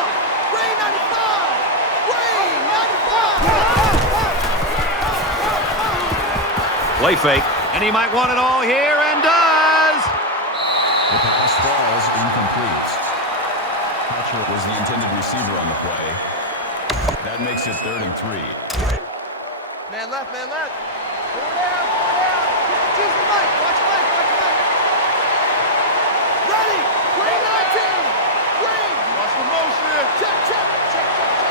Ray 95. Ray 95. Play fake, and he might want it all here, and does. The pass falls incomplete. Hatcher was the intended receiver on the play. That makes it 3rd and 3. Man left, man left. 4 down, 4 down. Choose the Mike. Watch Mike, watch Mike. Ready. Green 19. Green. Watch the motion. Check, check, check, check, check.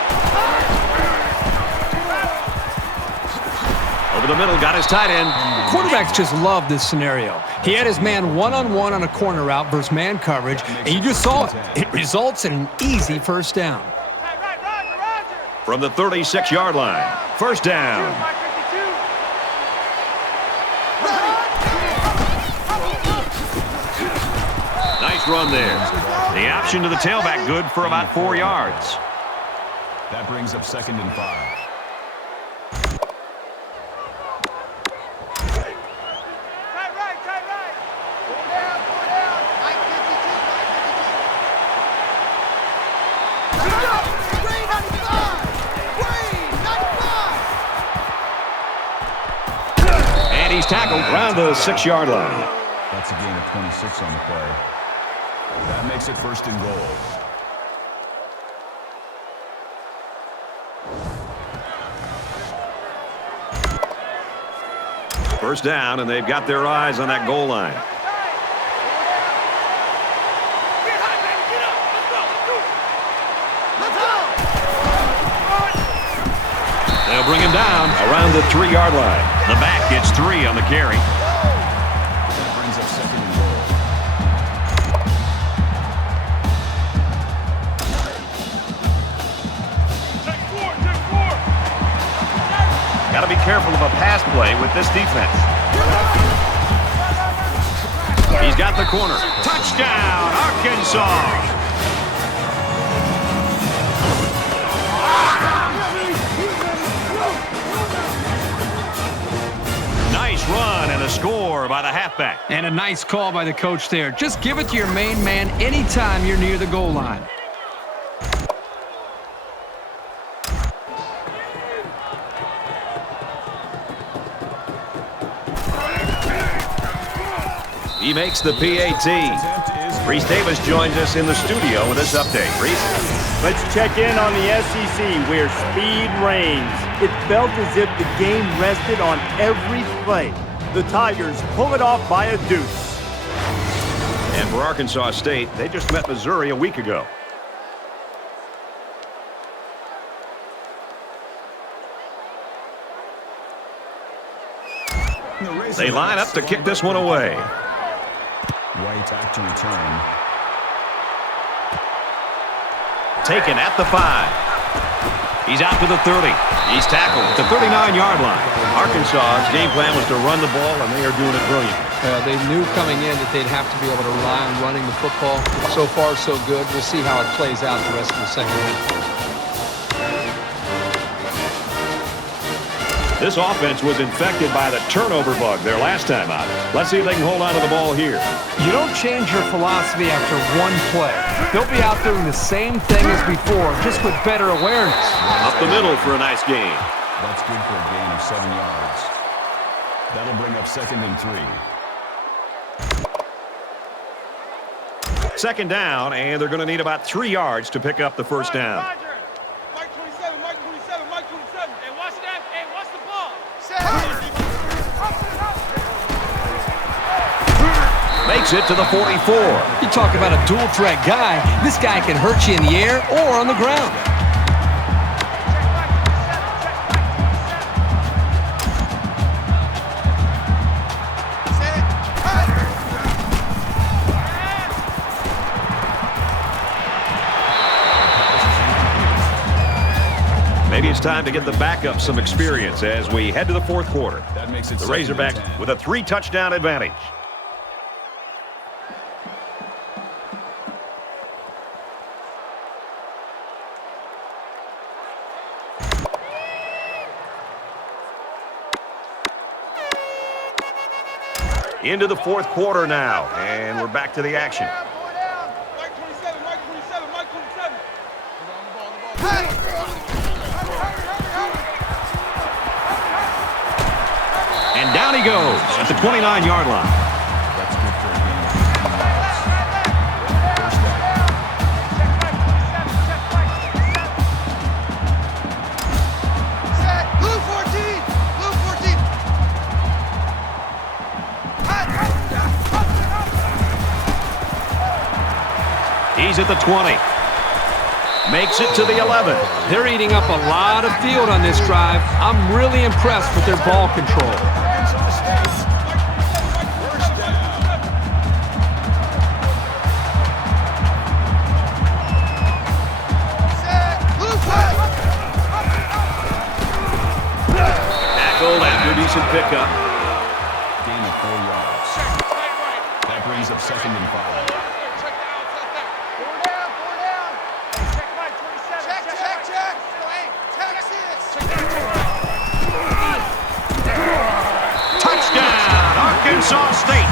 Over the middle, got his tight end. Quarterbacks just love this scenario. He had his man one-on-one on a corner route versus man coverage, and you just saw it. It results in an easy 1st down. Tight right, Roger, Roger. From the 36-yard line. 1st down. Mike 52. Nice run there. The option to the tailback good for about 4 yards. That brings up 2nd and 5. Tight right, tight right. 4 down, 4 down. Mike 52, Mike 52. Green 95. Green 95. And he's tackled around the 6-yard line. That's a gain of 26 on the play. That makes it 1st and goal. First down, and they've got their eyes on that goal line. Get hot, baby, bring him down around the 3-yard line. The back gets 3 on the carry. That brings up second and goal. Got to be careful of a pass play with this defense. He's got the corner. Touchdown, Arkansas! Nice run and a score by the halfback. And a nice call by the coach there. Just give it to your main man anytime you're near the goal line. He makes the PAT. Reese Davis joins us in the studio with this update. Reese? Let's check in on the SEC, where speed reigns. It felt as if the game rested on every play. The Tigers pull it off by a deuce. And for Arkansas State, they just met Missouri a week ago. They line up to kick this one away. White back to return. Taken at the 5. He's out to the 30. He's tackled at the 39-yard line. Arkansas's game plan was to run the ball, and they are doing it brilliantly. They knew coming in that they'd have to be able to rely on running the football. So far, so good. We'll see how it plays out the rest of the second half. This offense was infected by the turnover bug their last time out. Let's see if they can hold on to the ball here. You don't change your philosophy after one play. They'll be out doing the same thing as before, just with better awareness. Up the middle for a nice gain. That's good for a gain of 7 yards. That'll bring up second and 3. Second down, and they're going to need about 3 yards to pick up the first down. Mike 27, Mike 27, Mike 27. Hey, watch that. Hey, watch the ball. Makes it to the 44. You talk about a dual threat guy. This guy can hurt you in the air or on the ground. Maybe it's time to get the backup some experience as we head to the fourth quarter. That makes it The second and Razorbacks 10. with a 3-touchdown advantage. Into the fourth quarter now, and we're back to the action. Mike 27, Mike 27, Mike 27. And down he goes at the 29-yard line. That's good for a gain of 15 yards. First down. Set. Blue 14. Blue 14. He's at the 20. Makes it to the 11. They're eating up a lot of field on this drive. I'm really impressed with their ball control. Tackled after a decent pickup. Gain of 4 yards. That brings up second and 5. Touchdown, Arkansas State.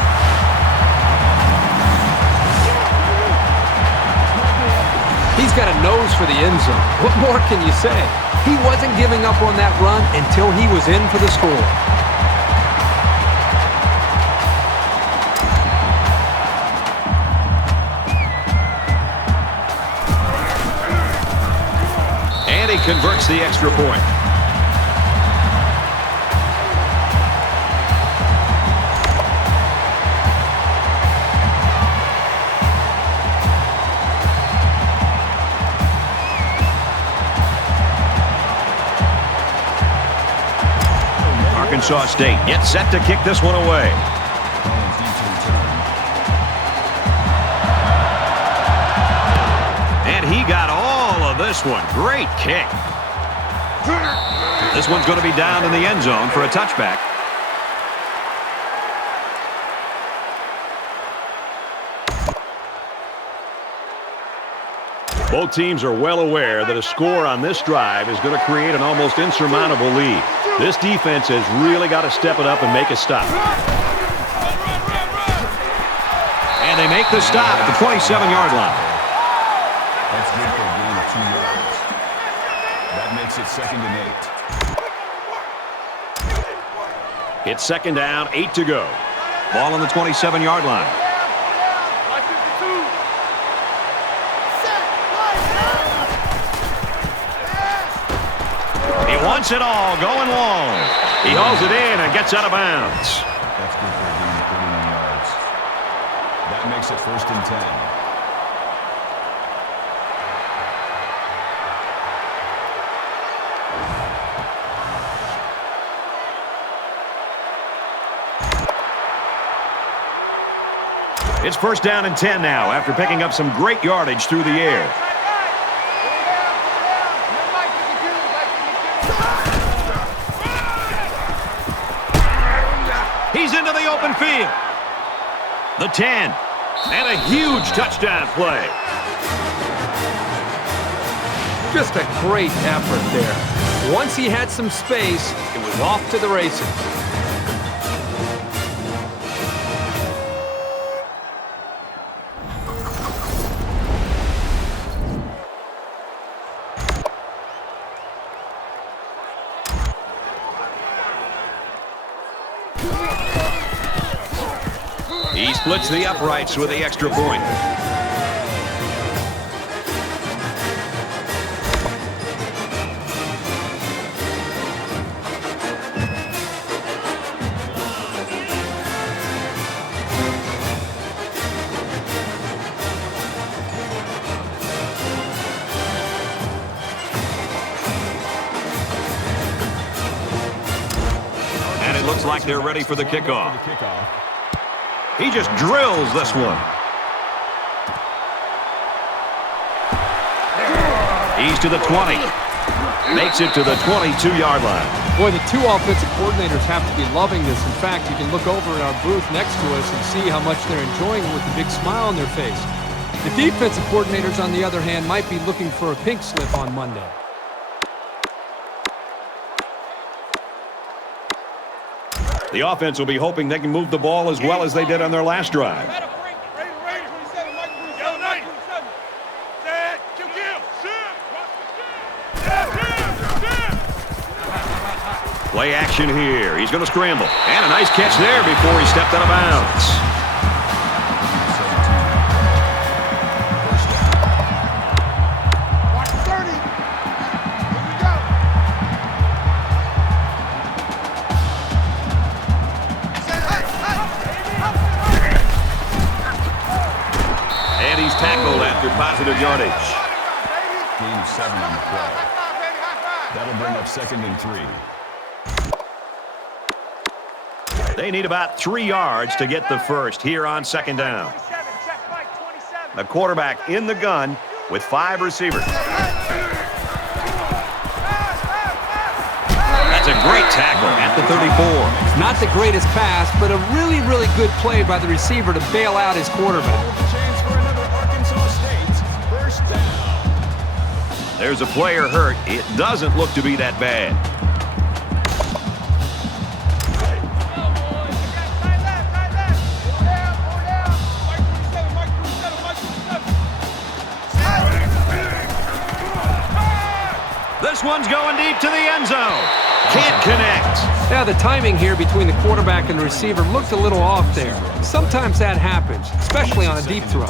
He's got a nose for the end zone. What more can you say? He wasn't giving up on that run until he was in for the score. And he converts the extra point. Arkansas State gets set to kick this one away. And he got all of this one. Great kick. This one's going to be down in the end zone for a touchback. Both teams are well aware that a score on this drive is going to create an almost insurmountable lead. This defense has really got to step it up and make a stop. And they make the stop at the 27-yard line. That's good for a gain of 2 yards. That makes it 2nd and 8. It's 2nd down, 8 to go. Ball on the 27-yard line. He wants it all, going long. He hauls it in and gets out of bounds. That's good for a gain of 31 yards. That makes it 1st and 10. It's 1st down and 10 now after picking up some great yardage through the air. He's into the open field. The 10. And a huge touchdown play. Just a great effort there. Once he had some space, it was off to the races. He splits the uprights with the extra point. And it looks like they're ready for the kickoff. He just drills this one. He's to the 20. Makes it to the 22-yard line. Boy, the two offensive coordinators have to be loving this. In fact, you can look over at our booth next to us and see how much they're enjoying it with a big smile on their face. The defensive coordinators, on the other hand, might be looking for a pink slip on Monday. The offense will be hoping they can move the ball as well as they did on their last drive. Play action here. He's going to scramble. And a nice catch there before he stepped out of bounds. And he's tackled after positive yardage. Gain of 7 on the play. That'll bring up 2nd and 3. They need about 3 yards to get the first here on 2nd down. The quarterback in the gun with 5 receivers. That's a great tackle at the 34. Not the greatest pass, but a really, really good play by the receiver to bail out his quarterback. Chance for another Arkansas State 1st down. There's a player hurt. It doesn't look to be that bad. This one's going deep to the end zone. Can't connect. Yeah, the timing here between the quarterback and the receiver looked a little off there. Sometimes that happens, especially on a deep throw.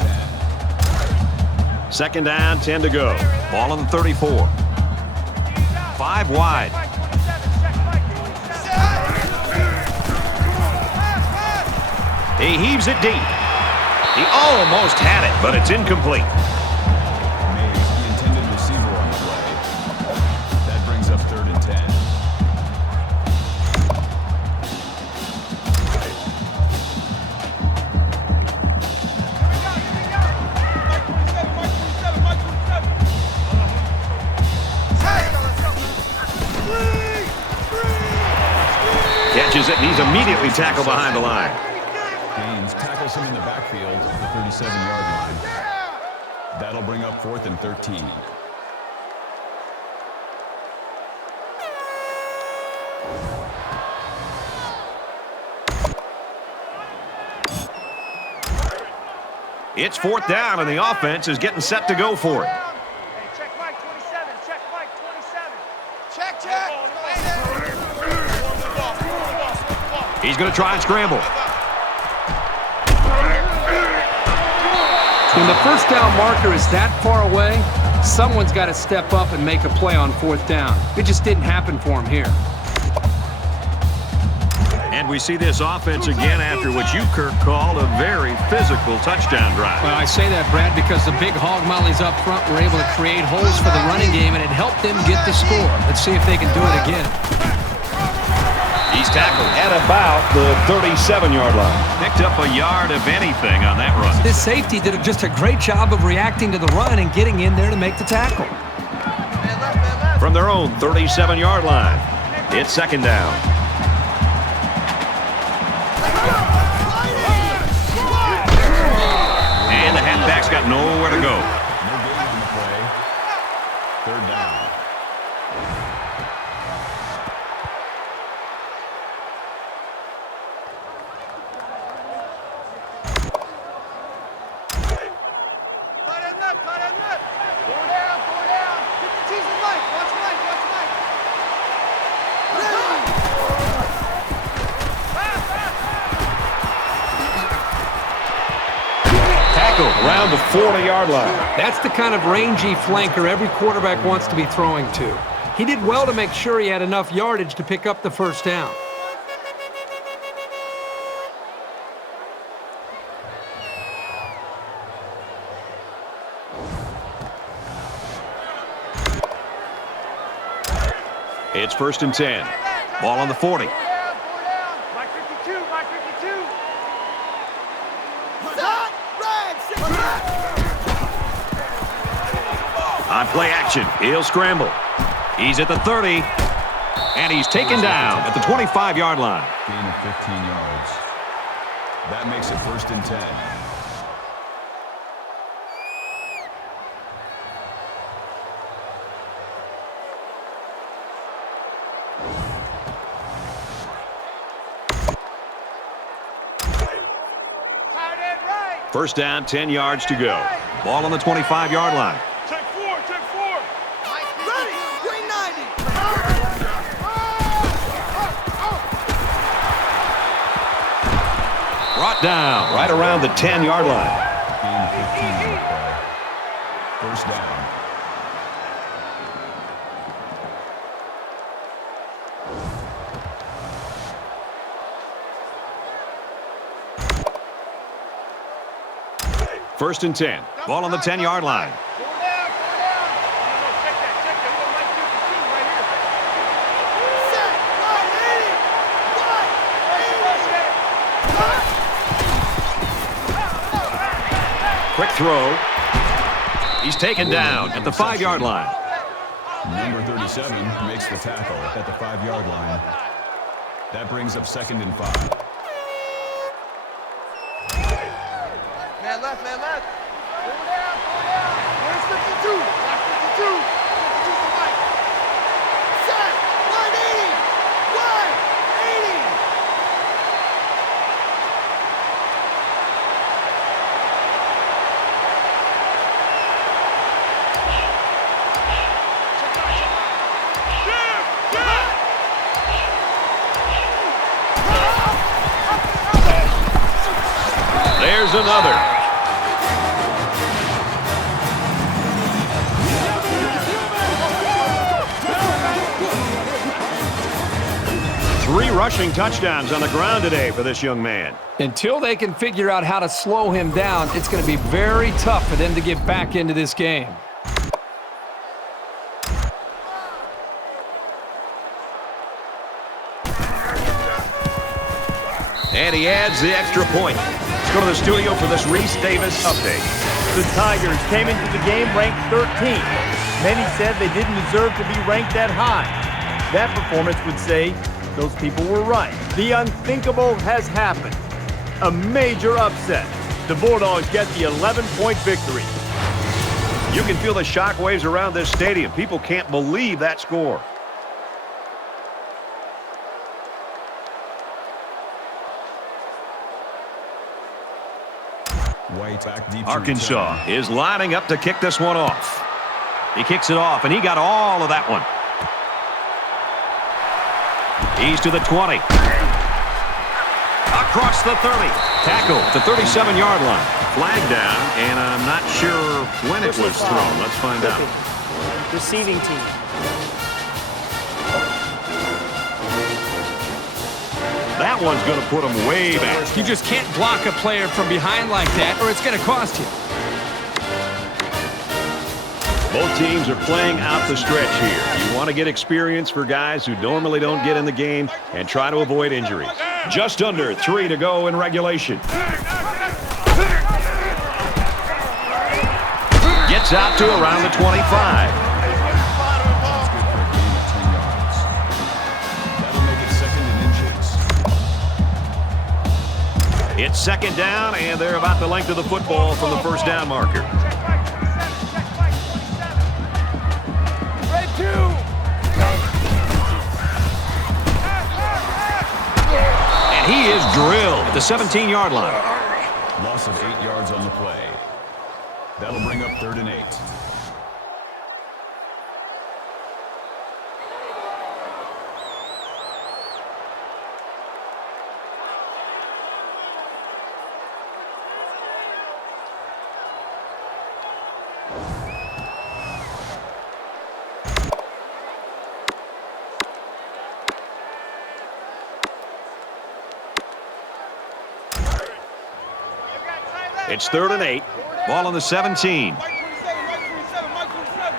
2nd down, 10 to go. Ball on the 34. 5 wide. He heaves it deep. He almost had it, but it's incomplete. Mays, the intended receiver on the play. That brings up 3rd and 10. Catches it, and he's immediately tackled behind the line. Gaines tackles him in the backfield at the 37-yard line. That'll bring up 4th and 13. It's 4th down, and the offense is getting set to go for it. Hey, check Mike 27. Check Mike 27. Check. He's going to try and scramble. When the first down marker is that far away, someone's got to step up and make a play on 4th down. It just didn't happen for him here. And we see this offense again after what you, Kirk, called a very physical touchdown drive. Well, I say that, Brad, because the big hog mollies up front were able to create holes for the running game, and it helped them get the score. Let's see if they can do it again. He's tackled at about the 37-yard line. Picked up a yard of anything on that run. This safety did just a great job of reacting to the run and getting in there to make the tackle. From their own 37-yard line, it's 2nd down. And the halfback's got nowhere to go. No gain on the play. 3rd down. Cut and left. Four down. Get the tees in Mike. Watch Mike. Tackle around the 40-yard line. That's the kind of rangy flanker every quarterback wants to be throwing to. He did well to make sure he had enough yardage to pick up the first down. It's 1st and 10. Ball on the 40. Four down. Mike 52. On play action, he'll scramble. He's at the 30, and he's taken down at the 25-yard line. Gain of 15 yards. That makes it 1st and 10. Tight end right. 1st down, 10 yards to go. Ball on the 25-yard line. Check four. Mike ready. Green 90. Brought down right around the 10-yard line. Gain of 15 on the play. 1st down. First and 10. Ball on the 10-yard line. Four down. Check that. What Mike 52 right here. Set. Right, 80. Quick throw. He's taken down at the 5-yard line. Number 37 makes the tackle at the 5-yard line. That brings up 2nd and 5. Man left. Four down. Where's 52? Lock 52. 52's the Mike. Set. Right, 80. There's another. Three rushing touchdowns on the ground today for this young man. Until they can figure out how to slow him down, it's going to be very tough for them to get back into this game. And he adds the extra point. Let's go to the studio for this Reese Davis update. The Tigers came into the game ranked 13th. Many said they didn't deserve to be ranked that high. That performance would say those people were right. The unthinkable has happened. A major upset. The Bulldogs get the 11-point victory. You can feel the shockwaves around this stadium. People can't believe that score. White back deep. Arkansas is lining up to kick this one off. He kicks it off, and he got all of that one. He's to the 20. Across the 30. Tackle at the 37-yard line. Flag down, and I'm not sure when it was thrown. Let's find out. Receiving team. That one's going to put him way back. You just can't block a player from behind like that, or it's going to cost you. Both teams are playing out the stretch here. You want to get experience for guys who normally don't get in the game and try to avoid injuries. Just under 3 to go in regulation. Gets out to around the 25. It's second down, and they're about the length of the football from the first down marker. Red 2. And he is drilled at the 17-yard line. Loss of 8 yards on the play. That'll bring up 3rd and 8. It's 3rd and 8. Ball on the 17. Mike 27, Mike 27.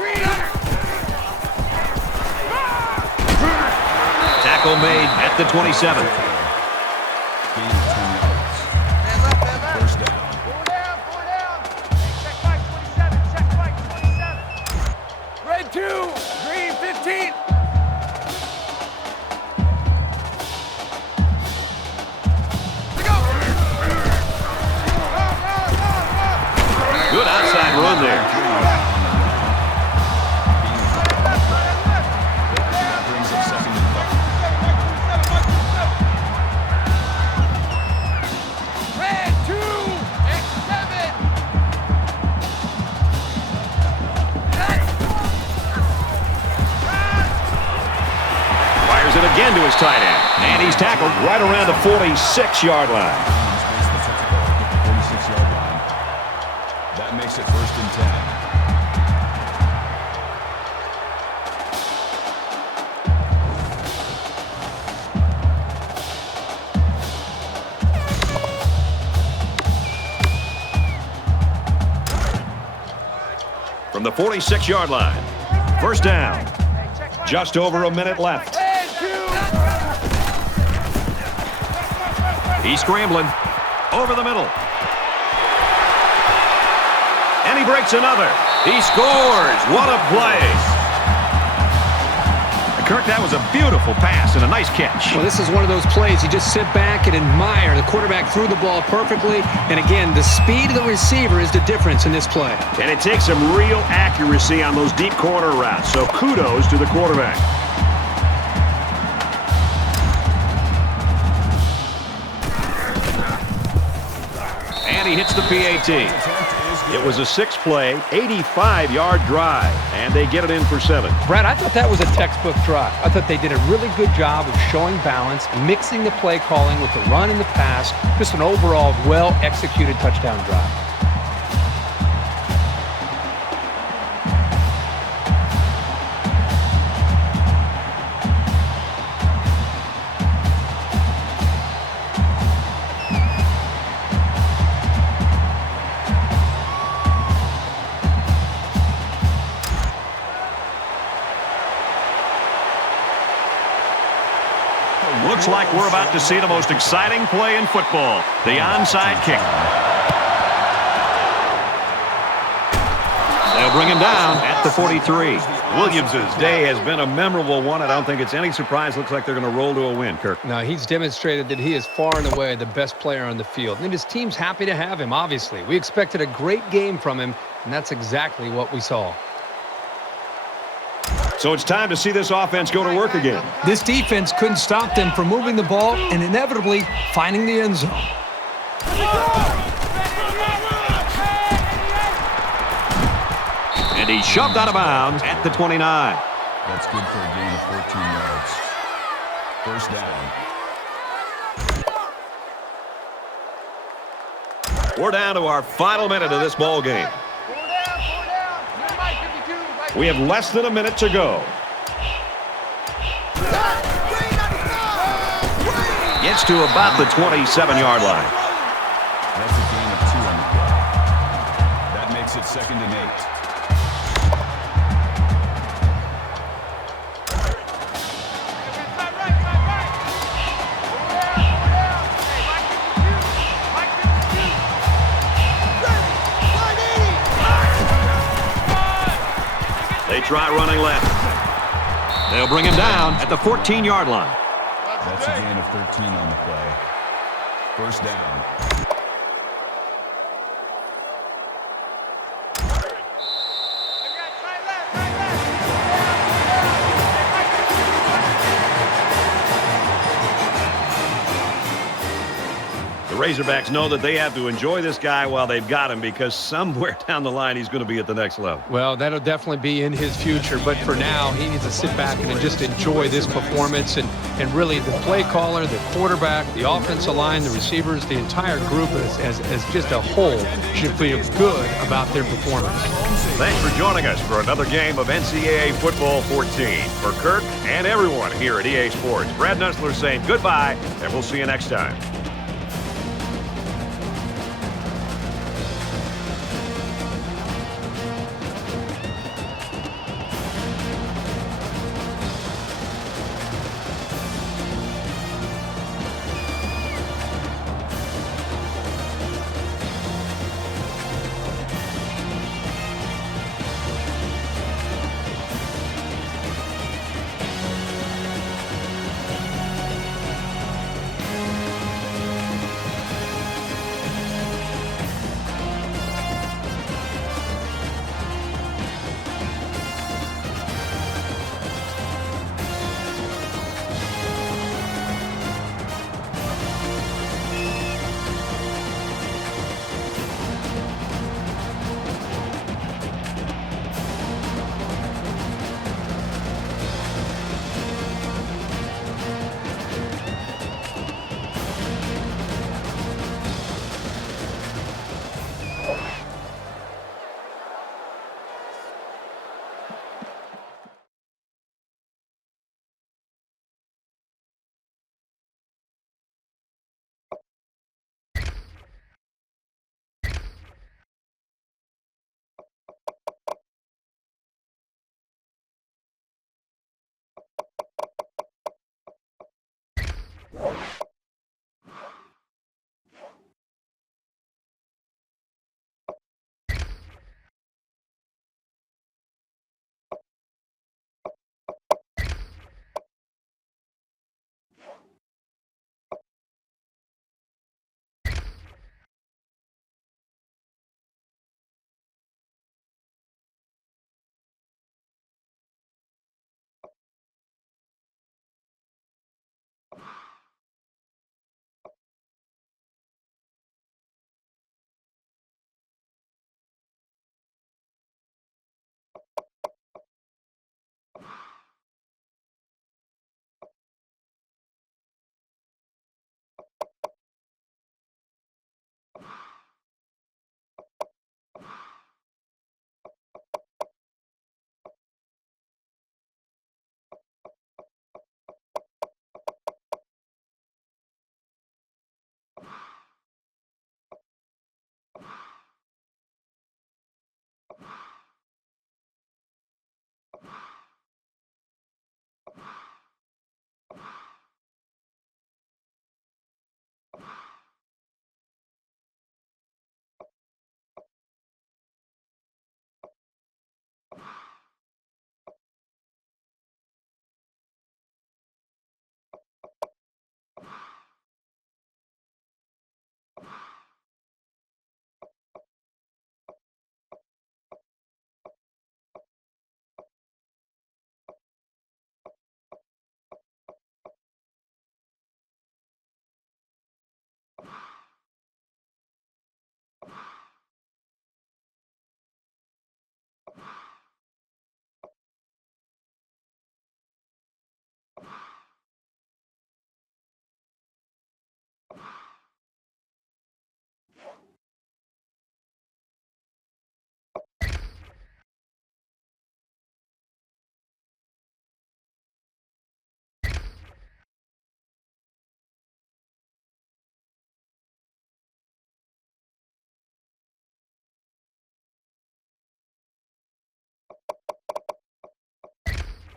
Green 9. Tackle made at the 27. Gain of 10 yards. First down. 4 down. Check Mike 27, check Mike 27. Red 2. Green 15. Good outside run there. That brings up 2nd and 5. Red 2. X7. Fires it again to his tight end. And he's tackled right around the 46-yard line. That makes it 1st and 10. From the 46-yard line. First down. Just over a minute left. He's scrambling. Over the middle. And he breaks another. He scores. What a play. Kirk, that was a beautiful pass and a nice catch. Well, this is one of those plays you just sit back and admire. The quarterback threw the ball perfectly. And again, the speed of the receiver is the difference in this play. And it takes some real accuracy on those deep corner routes. So kudos to the quarterback. And he hits the PAT. It was a 6-play, 85-yard drive, and they get it in for 7. Brad, I thought that was a textbook drive. I thought they did a really good job of showing balance, mixing the play calling with the run and the pass. Just an overall well-executed touchdown drive. Looks like we're about to see the most exciting play in football, the onside kick. They'll bring him down at the 43. Williams' day has been a memorable one. I don't think it's any surprise. Looks like they're going to roll to a win, Kirk. Now, he's demonstrated that he is far and away the best player on the field. And his team's happy to have him, obviously. We expected a great game from him, and that's exactly what we saw. So it's time to see this offense go to work again. This defense couldn't stop them from moving the ball and inevitably finding the end zone. And he's shoved out of bounds at the 29. That's good for a gain of 14 yards. First down. We're down to our final minute of this ball game. We have less than a minute to go. Gets to about the 27-yard line. That's a gain of 2 on the play. That makes it 2nd and 8. They try running left. They'll bring him down at the 14-yard line. That's a gain of 13 on the play. First down. The Razorbacks know that they have to enjoy this guy while they've got him, because somewhere down the line he's going to be at the next level. Well, that'll definitely be in his future, but for now, he needs to sit back and just enjoy this performance. And really, the play caller, the quarterback, the offensive line, the receivers, the entire group as just a whole should feel good about their performance. Thanks for joining us for another game of NCAA Football 14. For Kirk and everyone here at EA Sports, Brad Nessler saying goodbye, and we'll see you next time.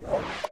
you